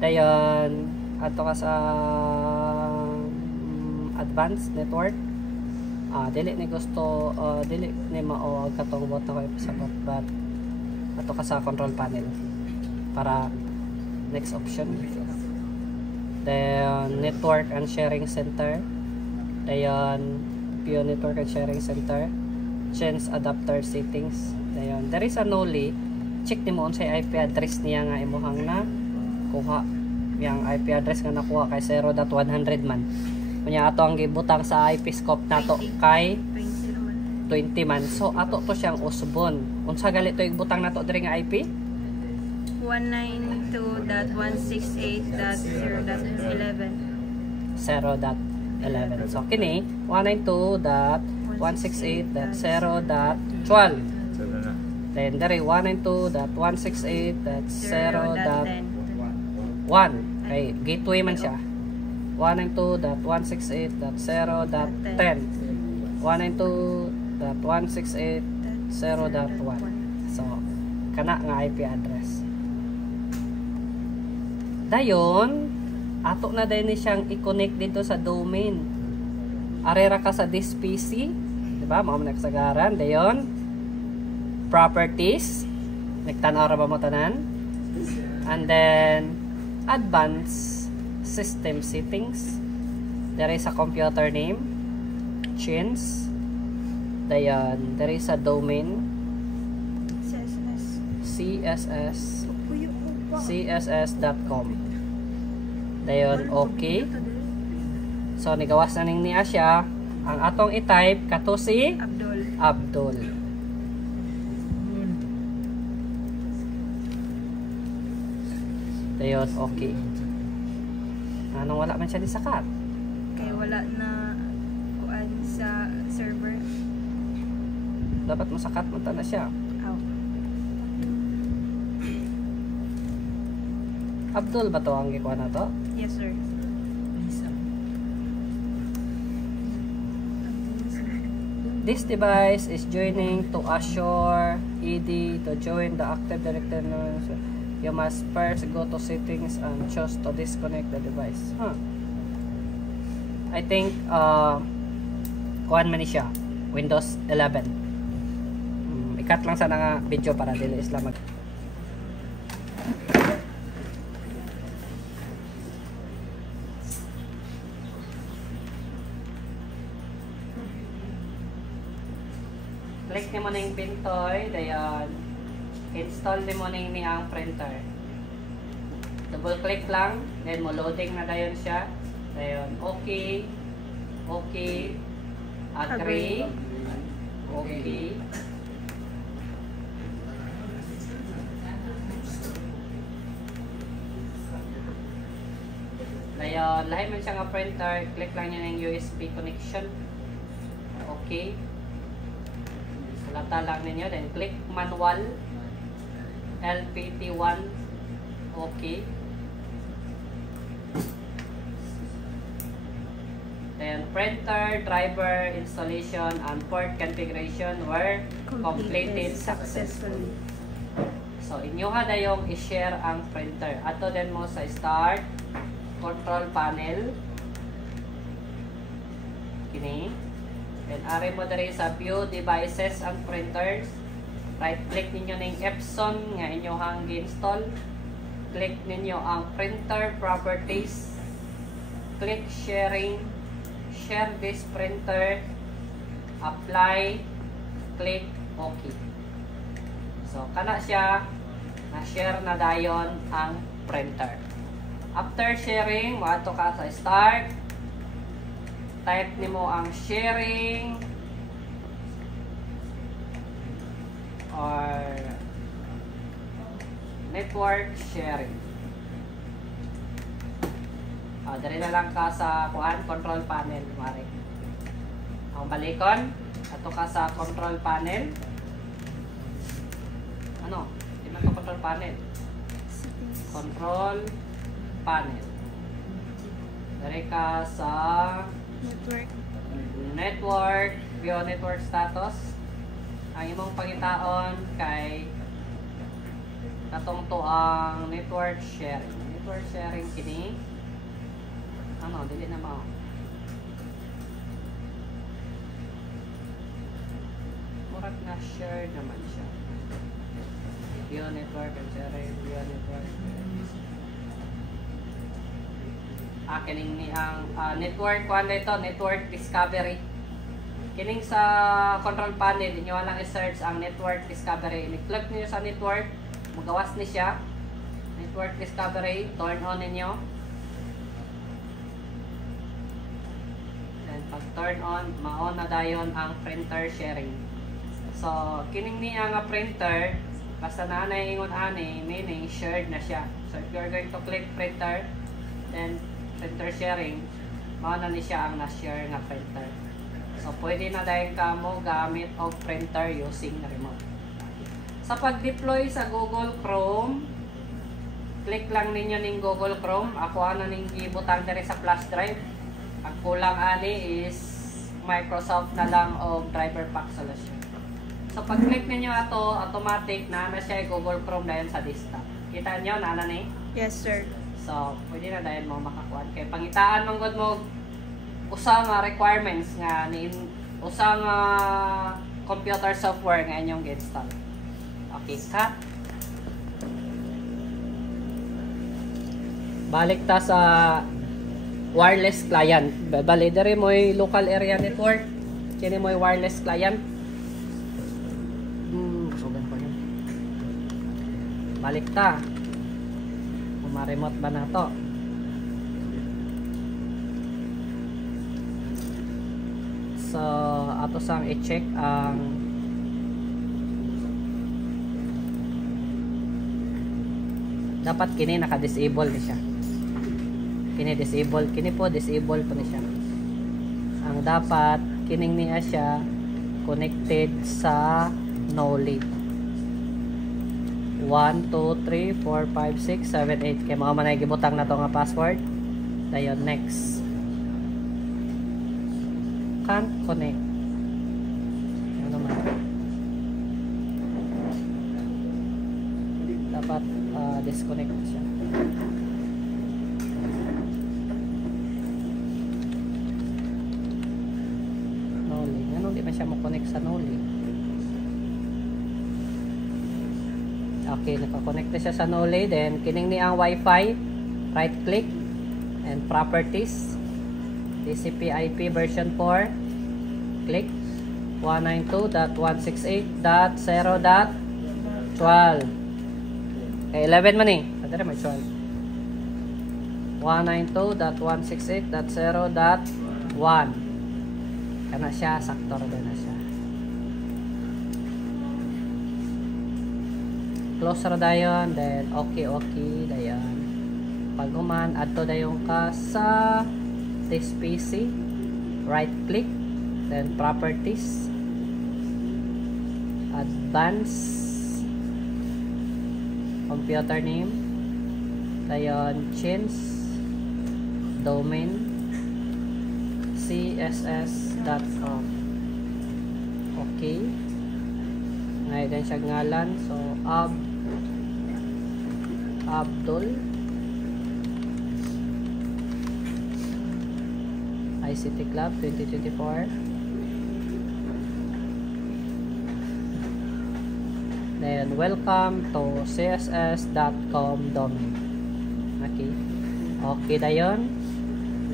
Dayon, ato ka sa advanced network. Dili ni gusto, dili ni mao katong bot na ko ipasabot, but ato ka sa control panel para next option. Then network and sharing center. Dayon PO network and sharing center. Change adapter settings. Dayon there is a Noli. Check nimo unsay IP address niya nga imuhang na kuha. Yang IP address nga nakuha kay 0.100 man. Kunya ato ang gibutang sa IP scope nato kay 20 man. So ato to siyang usbon. Unsa gali to ibutang nato diri nga IP? 192.168.0.11. 0.11. So kini 192.168.0.12. Then diri 192.168.0.1. Kay gateway man siya. 192.168.0.10. 192.168.0.1. So kana nga IP address. Dayon, ato na din siyang i-connect dito sa domain. Arera ka sa this PC, di ba? Mao man kasagaran. Dayon, properties. Nagtanaw ra ba mo tanan? And then advanced system settings. There is a computer name. Change. Dayon, there is a domain. css.com. Dayon, okay. So nigawas na ning niya siya. Ang atong i-type kato si Abdul. Dayon, okay. Anong wala man siya di sakat? Kaya wala na kuan sa server. Dapat mo sakat mo na siya. Abdul ba to ang gikuha na to? Yes, sir. This device is joining to Azure ED to join the Active Directory. You must first go to settings and choose to disconnect the device. I think kuhan man ni siya. Windows 11. Ikat lang sana nga video para dili isla mag click nimo ning pintoy, dayon install nimo ning ang printer. Double click lang, then mo loading na dayon siya. Dayon okay. Okay. Agree. Okay. Dayon, lahi man siya nga printer, click lang niya ng USB connection. Okay. Sulata lang ninyo, then click manual LPT1. Okay. Then printer, driver, installation, and port configuration were completed successfully. So, inyo ha dayong i-share ang printer. Ato din mo sa start, control panel. Kini. Then, ari mo diri sa view devices and printers. Right click ninyo ng Epson nga inyo hang gi-install. Click ninyo ang printer properties. Click sharing. Share this printer. Apply. Click OK. So, kana siya na-share na dayon ang printer. After sharing, maato ka sa start. Type nimo ang sharing or network sharing. Dari na lang ka sa control panel. Mari. Ang balikon, ato ka sa control panel. Ano? Di man to control panel. Control panel. Dari ka sa network, view network status. Ang imong pangitaon kay katong to ang network sharing. Network sharing kini. Ano, dili na mao. Murag na share naman siya. View network and sharing, view network. Kining ni ang network kuan dito, network discovery. Kining sa control panel, inyo lang i-search ang network discovery. I-click niyo sa network, magawas ni siya. Network discovery, turn on ninyo. Then pag turn on, mao na dayon ang printer sharing. So, kining ni ang printer, basta na ingon ani, meaning shared na siya. So, if you're going to click printer, then printer sharing, mao na ni siya ang na-share nga printer. So, pwede na dahil ka mo gamit og printer using remote. Sa pag-deploy sa Google Chrome, click lang ninyo ning Google Chrome. Ako ana ning gibutang diri sa flash drive. Ang kulang ani is Microsoft na lang og driver pack solution. So, pag-click ninyo ato, automatic na siya Google Chrome dahil sa desktop. Kita nyo, na ni? Yes, sir. So, pwede na dahil mo makakuan. Kaya pangitaan mong good mo usang requirements nga ni usang computer software nga inyong install. Okay, cut. Balik ta sa wireless client. Bali diri mo local area network. Kini mo wireless client. Sugan pa yun. Balik ta. Ma-remote ba na to? So, ato sang i-check ang dapat kini naka-disable ni siya. Kini disable, kini po disable po ni siya. Ang dapat kining niya siya connected sa no-lead. 1, 2, 3, 4, 5, 6, 7, 8. Kaya mga manay gibutang na to nga password. Dayon, next. Can't connect. Ano naman? Dapat disconnect siya. No-lead. Ano, di ba siya mo-connect sa no-lead? Okay, naka-connect na siya sa no-lead. Then, kining ni ang Wi-Fi. Right click. And properties. TCP IP version 4. Click. 192.168.0.12. Okay, 11 man eh. Pwede rin may 12. 192.168.0.1. Kana siya, saktor doon na siya. Close ra dayon, then okay dayon. pag human adto dayon ka sa this PC, right click, then properties, advanced, computer name, dayon change domain, css.com. Okay, ngayon din siya ngalan, so Abdul ICT Club 2024. Then welcome to css.com domain. Okay. Okay dayon.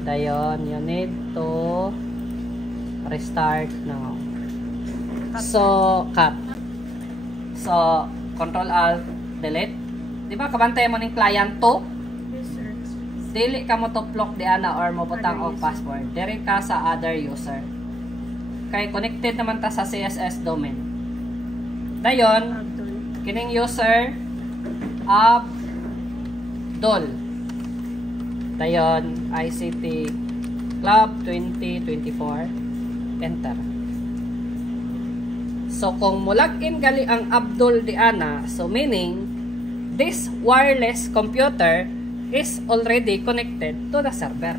Dayon you need to restart now. So cut. So Control Alt delete. Di ba kabantay mo ning client to? Yes, sir. Dili ka mo tuplok di ana or mo butang og password. Diri ka sa other user. Kay connected naman ta sa CSS domain. Dayon, Abdul. kining user Abdul. Dayon, ICT Club 2024. Enter. So kung mulagin gali ang Abdul di ana, so meaning this wireless computer is already connected to the server.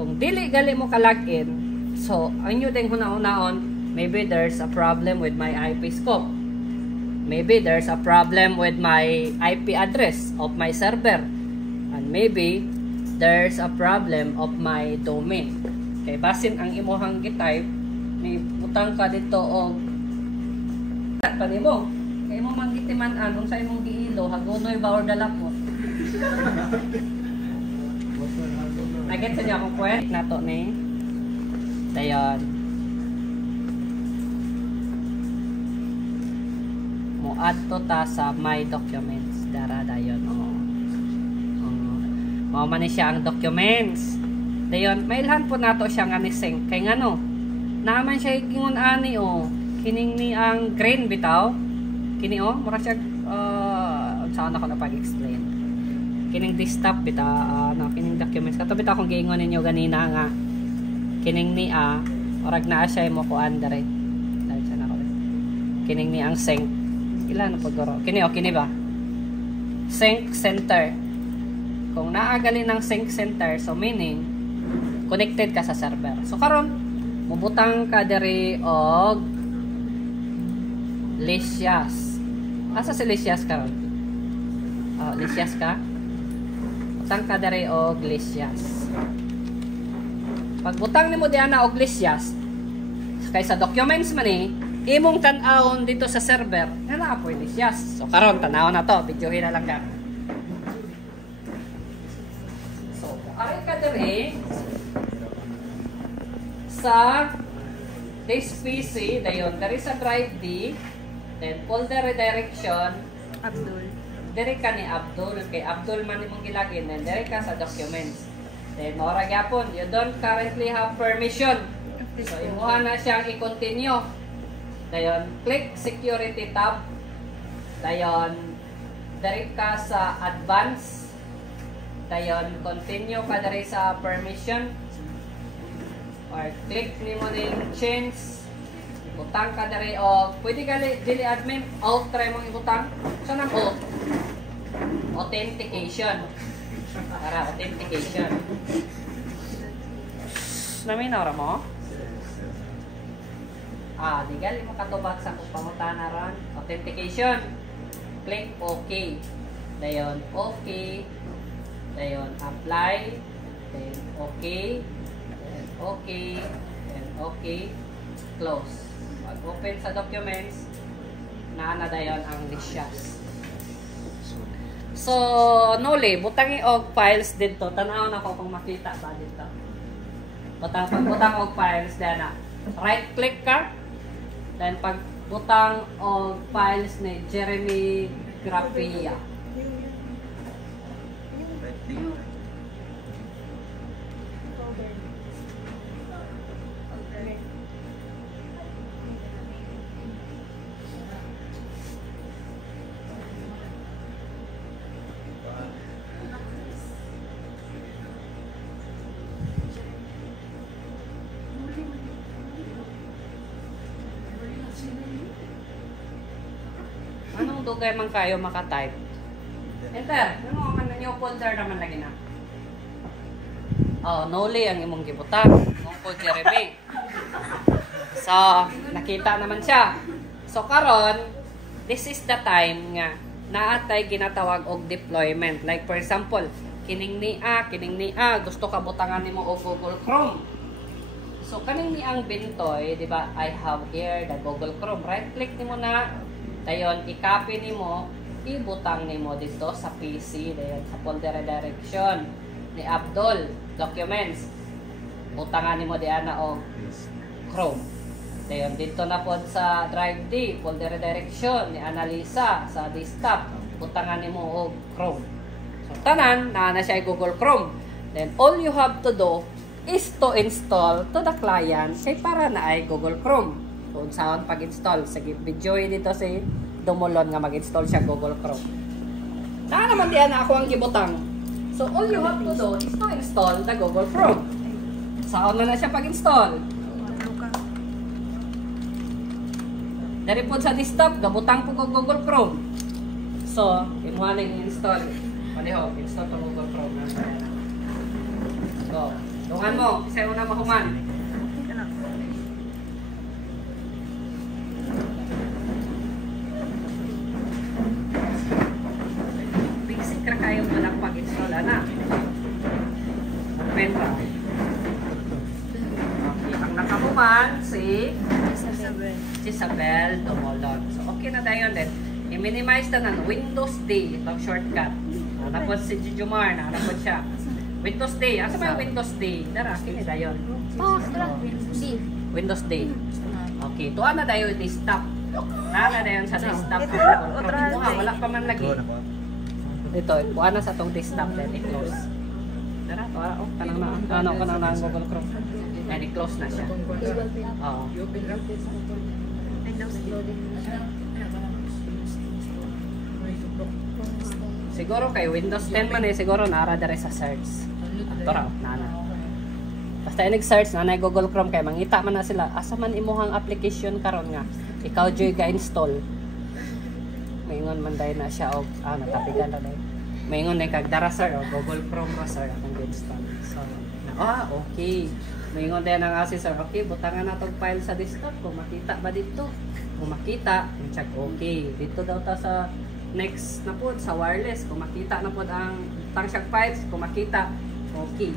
Kung dili gali mo ka-login, so ang nyo ding huna-unaon, maybe there's a problem with my IP scope. Maybe there's a problem with my IP address of my server. And maybe there's a problem of my domain. Kay basin ang imuhang gitype, may butang ka dito og pa nimo. Kay mo manggitiman-an kung sa imong giilo, hagunoy ba or dalapot. Nagit sa niya akong kwet nato ni. Dayon. Mo add to ta sa my documents. Dara dayon. Mao man ni siya ang documents. Dayon, mailhan po nato siya nga ni sync. Kay ngano? Naman siya gingon ani Kining ni ang green bitaw. Kini mura siya saan ako na pag-explain. Kining desktop bitaw, kining documents. Kato bitaw kung giingon ninyo ganina nga. Kining ni orag naa siya mo kuan dere. Dahil siya na ko. Kining ni ang sync. Ilan na pagoro? Kini ba? Sync center. Kung naagali ng sync center, so meaning connected ka sa server. So karon mubutang ka dere og Lysias. Asa si Lysias karon? Lysias ka? Butang ka dere og Lysias. Pag butang nimo diana og Lysias, kay sa documents man imong tan-awon dito sa server, nga naa po Lysias. So karon tan-awon na to, videohin na lang ka. So, aray ka dere sa this PC, dayon, there is a drive D, then folder redirection, Abdul. dire ka ni Abdul, kay Abdul man imong gilagin, then dire ka sa documents. Then, mora gyapon, you don't currently have permission. So, imuha na siyang i-continue. Dayon, click security tab. Dayon, dire ka sa advanced. Dayon, continue ka dire sa permission. Or click nimo ning change. Butang ka diri o pwede ka dili admin out try mong ibutang. So nang authentication. Para authentication. Namin na mo? Di gali mo katubag sa pangutana ron. Authentication. Click OK. Dayon OK. Dayon apply. Then OK. Then OK. Then OK. Close. Pag open sa documents, na dayon ang Lysias. So, nuli, butangi og files dito. Tanaw na ko kung makita ba dito. Butang og files dana. Right click ka. Then pag butang og files ni Jeremy Grapia. dugay man kayo maka-type. Enter. Ano man new folder naman lagi na. Oh, Noli ang imong gibutang. Mungkol Jeremy. So, nakita naman siya. So, karon, this is the time nga naatay ginatawag og deployment. Like for example, kining ni gusto ka butangan nimo og Google Chrome. So, kaning ni ang bintoy, di ba? I have here the Google Chrome. Right click nimo na. Dayon, i-copy nimo, ibutang nimo dito sa PC, dayon sa folder redirection ni Abdul, documents. Butangan nimo diana og Chrome. Dayon dito na pod sa Drive D, folder redirection ni Analisa sa desktop. Butangan nimo og Chrome. So, tanan na siya Google Chrome. Then all you have to do is to install to the client kay para na ay Google Chrome. So, saan pag-install? Sige, video dito si Dumulon nga mag-install siya Google Chrome. Na naman diyan ako ang gibutang. So, all you have to do is to install the Google Chrome. Saan na siya pag-install? Dari po sa desktop, gabutang po ko Google Chrome. So, imuhaling install. Paliho, install to Google Chrome. So, tungan mo, isa una mahuman. Basic ra kayo mo lang pag-install, ana. Open ra. Okay, ang nakahuman, si Isabel Dumolon. So, okay na dayon din. I-minimize na ng Windows D, itong shortcut. Tapos si Jujumar, nakapod siya. Windows D. Asa ba yung Windows D? Dara, kini dayon. Windows D. Okay, tuwa na dayon desktop. Na dayon sa desktop. Wala pa man lagi. Ito, tuwa na sa tong desktop then i-close. Dara, tuwa. Oh, kanang na ang Google Chrome. And i-close na siya. Oo. Siguro kay Windows 10 man siguro nara dere sa search. Tora, nana. Basta nag-search na Google Chrome kay mangita man na sila asa man imuhang application karon nga. Ikaw joy ga-install. Maingon man dai na siya og natapigan ra dai. Maingon na kagdara sir Google Chrome ra sir akong install. So, okay. Maingon din ang asi sir, okay, butangan na tong file sa desktop kung makita ba dito. Kung makita, check okay. Dito daw ta sa next na po sa wireless, kung makita na po ang tangsyak files, kung makita, okay.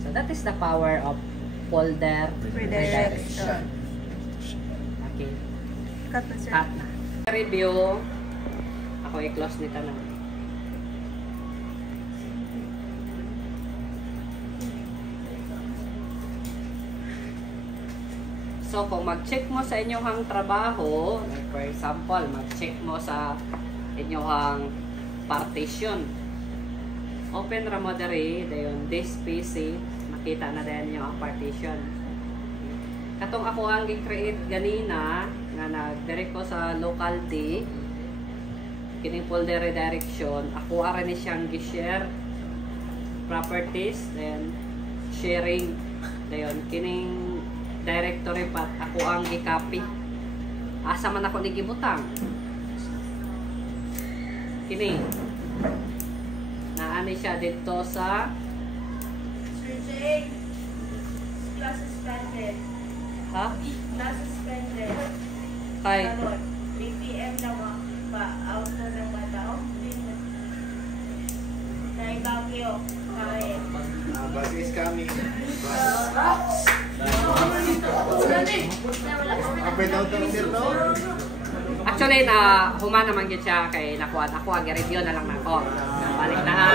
So that is the power of folder redirection. Okay. Cut na, sir. Cut na. Review. Ako i-close nito na. So, kung mag-check mo sa inyong trabaho, like for example, mag-check mo sa inyong partition. Open ra mo diri, dayon this PC, makita na din yung partition. Katong ako ang gi-create ganina, nga nag-direct ko sa local D, kining folder redirection, ako ara ni siyang gi-share, properties, then sharing, dayon kining directory path, ako ang i-copy. Asa man ako nigibutang. Kini. Naani siya dito sa Sir Jay, class suspended. ha? Class suspended. Kay Karon, 3 PM na out na ng bata. Naibagyo. Kaya. Bus is coming. Apa daw to sir no? actually human naman gyud siya kay nakuha ako ag-review na lang nako. Balik na ha.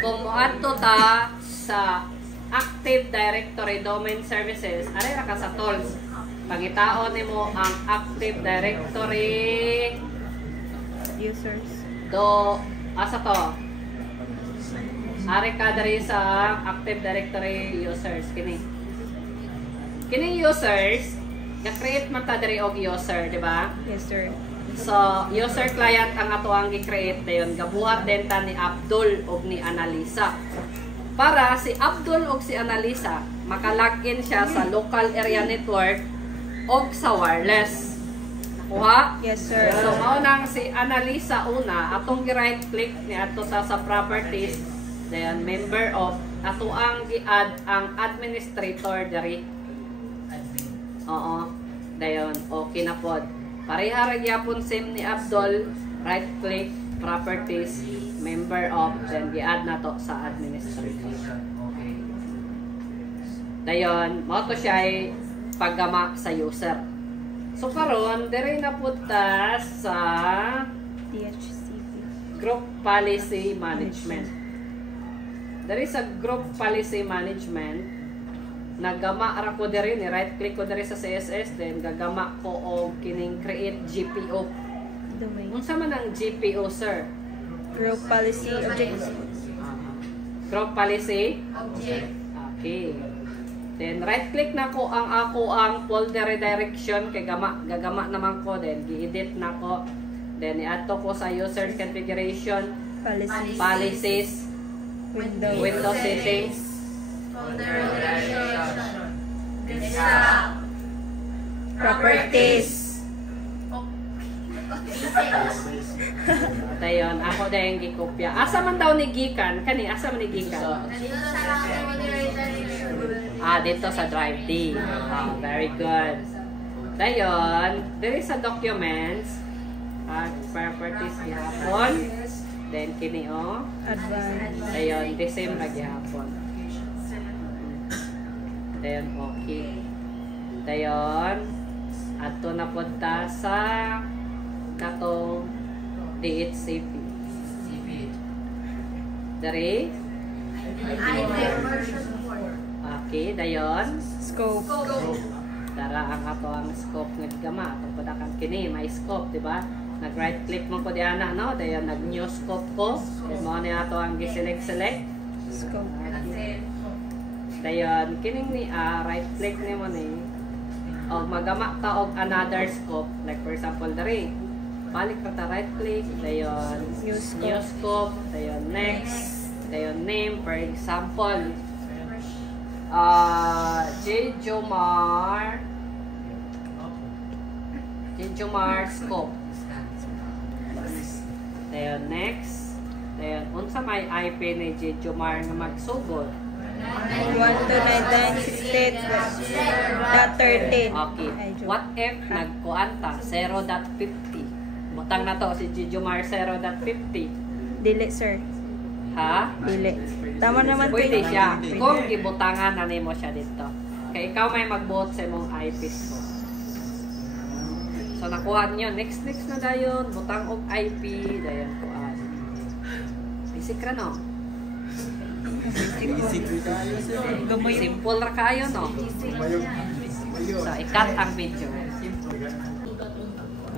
Kung adto ta sa Active Directory Domain Services, ari ra ka sa tools. Pangitaon nimo ang Active Directory Users. asa to? Ari ka diri sa Active Directory Users kini. Kining users, ga-create man ta diri og user, di ba? Yes, sir. So, user client ang ato ang gi-create dayon. Gabuhat din ta ni Abdul og ni Analisa. Para si Abdul og si Analisa maka-login siya sa local area network og sa wireless. Kuha? Yes, sir. So, maunang si Annalisa una, atong gi-right click ni ato sa properties, then member of, ato ang gi-add ang administrator dari. Oo. Dayon, okay na pod. Pareha ra gyapon same ni Abdul, right click, properties, member of, then gi-add na to sa administrator. Dayon, mo to siya ay paggama sa user. So karon diri na punta sa DHCP. Group Policy Management. Diri sa Group Policy Management, nagama ra ko diri ni right click ko diri sa CSS, then gagama ko og kining create GPO. Domain. Unsa man ang GPO, sir? Group policy objectives. Group Policy Object. Okay. Then right click na ko ang folder redirection kay gagama naman ko, then gi-edit na ko. Then i-add to ko sa user configuration, Policies. policies, Windows settings, Folder redirection. Properties. dayon ako dayon gikopya. Asa man daw ni gikan? Kani asa man ni gikan? Nandito sa lang sa folder redirection. Dito sa Drive D. Very good. Dayon, there is a documents, properties gihapon. Then kini Advanced. dayon the same ra gihapon. Dayon okay. Dayon adto na pod ta sa katong DHCP. Dari? Item version 4. Okay, dayon. Scope. Dara ang ato ang scope nga gama atong padakan kini may scope, di ba? Nag right click mo ko di ana no, dayon nag new scope ko. Then mo ni ato ang gi-select. Scope. Dayon kining ni right click nimo ni og magama ta og another scope, like for example diri. Balik ka ta right click, dayon New scope. new scope, dayon next, dayon name for example. Jomar scope. Dayon next. Dayon unsa may IP ni Jomar nga magsugod. 129.68.13. Okay. What if nagkuan ta 0.50? Butang na to si Jomar 0.50. Dili, sir. Ha? Dili. Tama naman Pwede kayo. siya. Kung gibutangan na nimo siya dito. Kaya ikaw may magbuot sa imong IP ko. So nakuha niyo. Next na dayon. Butang og IP. Dayon kuan. Basic ra no? Simple ra kayo no? So ikat ang video.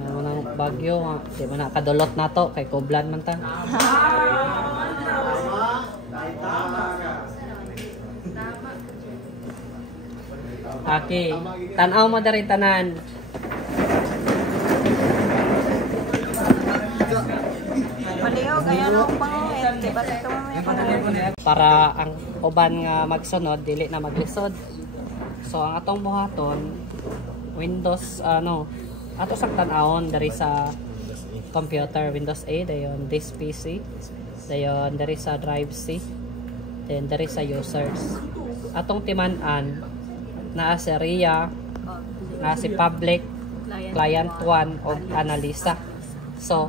Ano nang bagyo nga. Di ba nakadulot na to. Kay kublan man ta. Okay. Tanaw mo dari tanan. Maliho, kaya lang panguhin. Diba ito may panguhin? Para ang uban nga magsunod, dili na maglisod. So ang atong buhaton, Windows, ato sang tan-awon dari sa computer, Windows A, dayon this PC, dayon dari sa Drive C, then dari sa users. Atong timan-an, naa si Ria, naa si Public, Client 1, o Analisa. So,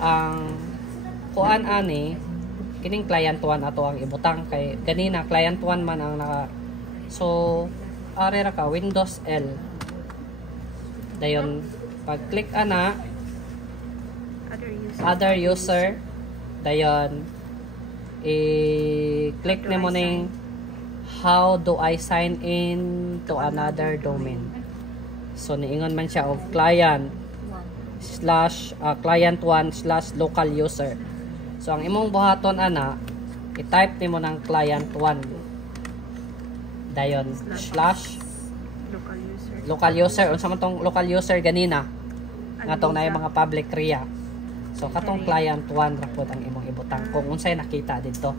ang kuan ani, kining Client 1 ato ang ibutang, kay ganina Client 1 man ang naka. So, ari ra ka Windows L. Dayon pag click ana other user, dayon i-click nimo ning how do I sign in to another domain. So niingon man siya og client /client1/local user. So ang imong buhaton ana, i-type nimo ng client 1. Dayon /local user. Unsa man tong local user ganina? Ngatong na yung mga public RIA. So katong client 1 ra pod ang imong ibutang kung unsay nakita dito.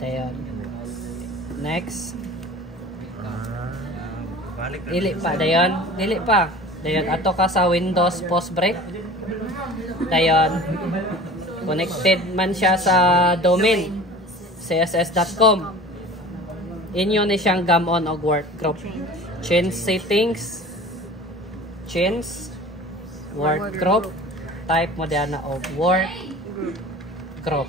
Dayon. Next. Dili pa dayon. Dayon ato ka sa Windows post break. Dayon connected man siya sa domain css.com. Inyo ni siyang gamon og work group. Change settings. Change work group. Type mo diyan na og work group.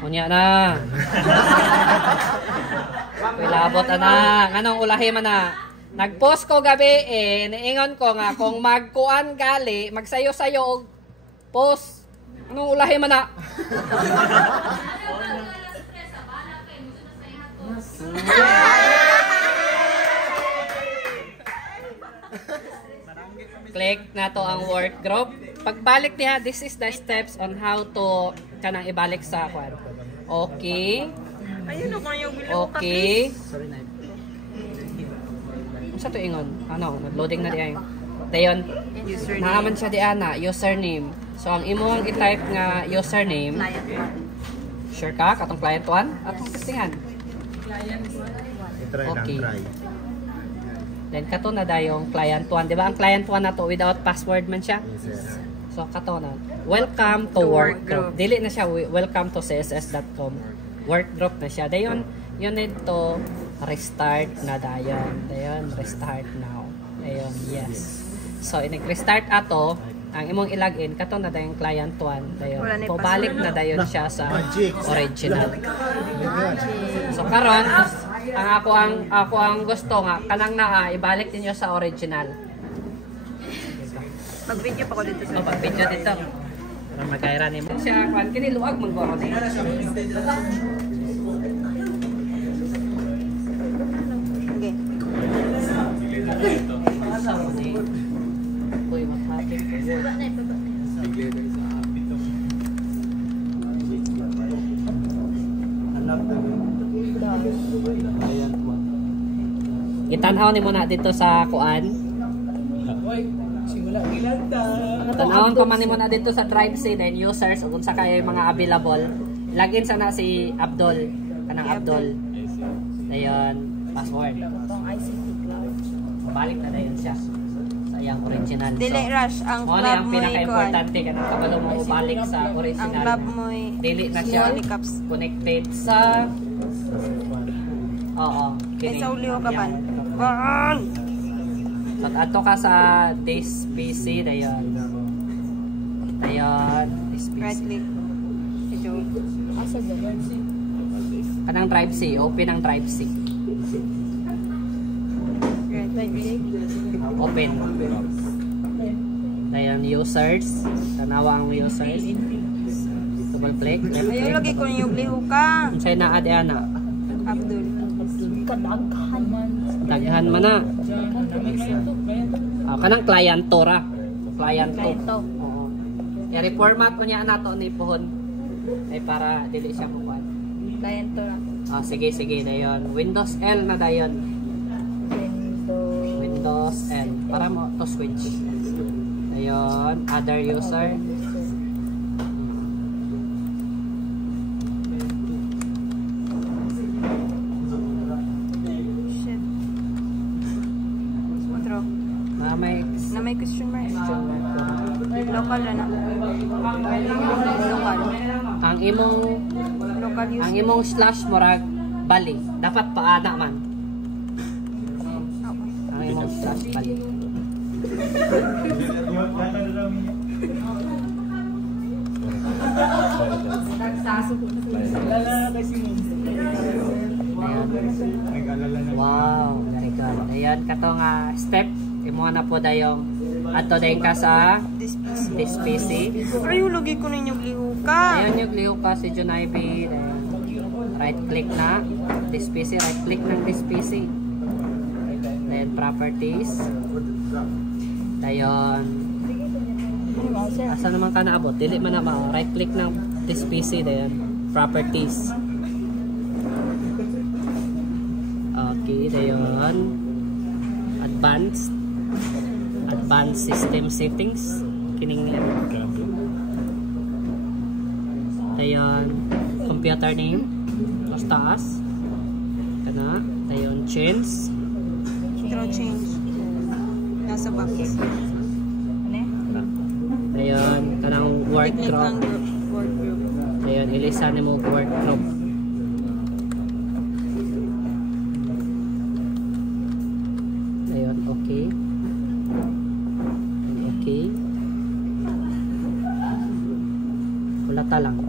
Unya na. Pilabot na. Anong ulahi man na? Nag-post ko gabi niingon ko nga kung magkuan gali, magsayo-sayo og post. Anong ulahi man na? Click na to ang work group. Pagbalik niya, this is the steps on how to kanang ibalik sa kwan. Okay. Ayun na kayo, bilang Okay. Sa to ingon? Ano, nag-loading na diyan. Dayon, naaman siya diyan na username. So ang imo ang i-type nga username. Sure ka katong client 1 atong testingan. Okay. Then kato na dayong client 1, di ba? Ang client 1 na to without password man siya. So kato na. Welcome to work group. Dili na siya welcome to css.com. Work group na siya. Dayon, you need to restart na dayon. Dayon, restart now. Dayon, yes. So inig-restart ato, ang imong ilagin kato na dayong client 1. Dayon, pabalik na dayon siya sa original. So karon ako ang gusto nga kanang naa ibalik ninyo sa original. Mag-video pa ko dito sa Pag-video dito. Para magkaira nimo. Siya kwan kini luag man ko ni. Okay. Uy, mahapit. Itanhaw ni mo na dito sa kuan. Tanawon ko man ni mo na dito sa Drive C then users ug unsa kay mga available. Login sana si Abdul, kanang Abdul. Dayon, password. Balik na dayon siya sa iyang original. Dili rush ang mo club ang mo pinaka-importante kanang kabalo mo balik sa original. Ang club mo dili na siya connected sa kini. Sa uliho ka ban. Ban. Pag ato ka sa this PC dayon. Dayon, this PC. Right click. Ito. Asa Drive C? Kanang Drive C, open ang Drive C. Right click. Open. Dayon users, tanawa ang users. Double click, left Ayaw click. lagi ko yung liho ka. Unsay naa di ana? Abdul. Daghan man na. Kanang client to ra. Client to. Oo. I-reformat ko niya nato ni pohon. Ay para dili siya mukuan. Client to lang. Sige dayon. Windows L na dayon. Windows L para mo to switch. Dayon, other user. Shit. Control. Na may question mark. Local na. Local. Local use. Ang imong slash murag bali. Dapat paana man. Ang imong slash bali. Wow, very good. Ayan kato nga step imo na po dayong ato dayon ka sa this PC. Ayaw lagi ko ninyo liho ka. Ayan yung liho ka si Junaibi. Right click na this PC, right click ng this PC. Then properties. Dayon. Asa naman ka naabot? Dili man na ma. Right click ng this PC dayon. Properties. Okay, dayon. Advanced system settings. Kining niya. Dayon. Computer name. Mas taas. Kana. Dayon change. Control change. Nasa box. Ano? Ayun, kanang work Click group. ang work group. Ayun, ilisa ni mo work group. Ayun, okay. Okay. Kulata lang.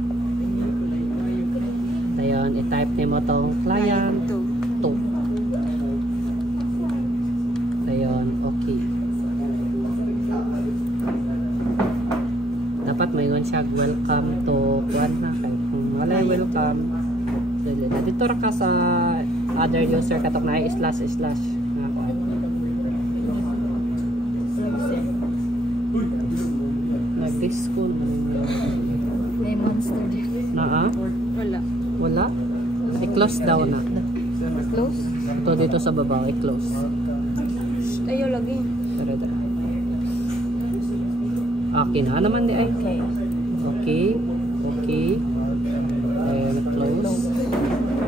Ayun, i-type ni mo tong client 2. Ayun, okay. Dapat mayroon siya welcome to kuan na kay kung wala welcome dito ra ka sa other user katok na // na kuan. Nag-disco May monster din. na Wala. wala i-close daw na Close? ito dito sa baba i-close Ayaw lagi. tara okay na naman di ay okay ayun close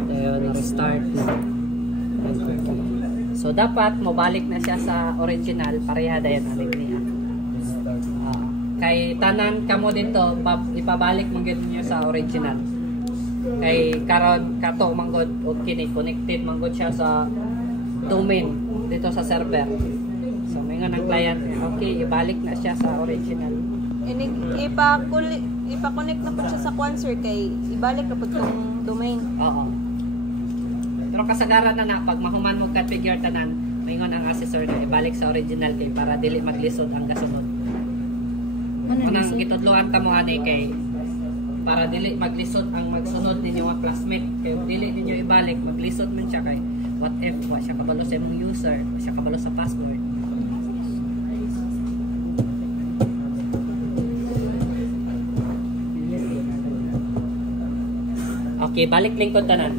ayun restart na okay. So dapat mobalik na siya sa original pareha dayon alig niya kay tanan kamo dito ipabalik mo gid niyo sa original kay karon kato manggod og kini connected manggod siya sa domain dito sa server. So may nga ng client okay ibalik na siya sa original. Ipa-connect na po siya sa kwan sir kay ibalik na po yung domain. Oo. Pero kasagaran na pag mahuman mo configure tanan maingon ang assessor na ibalik sa original kay para dili maglisod ang gasunod. Kanang gitudloan ta mo ani kay para dili maglisod ang magsunod ninyo nga classmate kay dili ninyo ibalik maglisod man siya kay what if wa siya kabalo sa imong user wa siya kabalo sa password. Okay, balik lingkod tanan.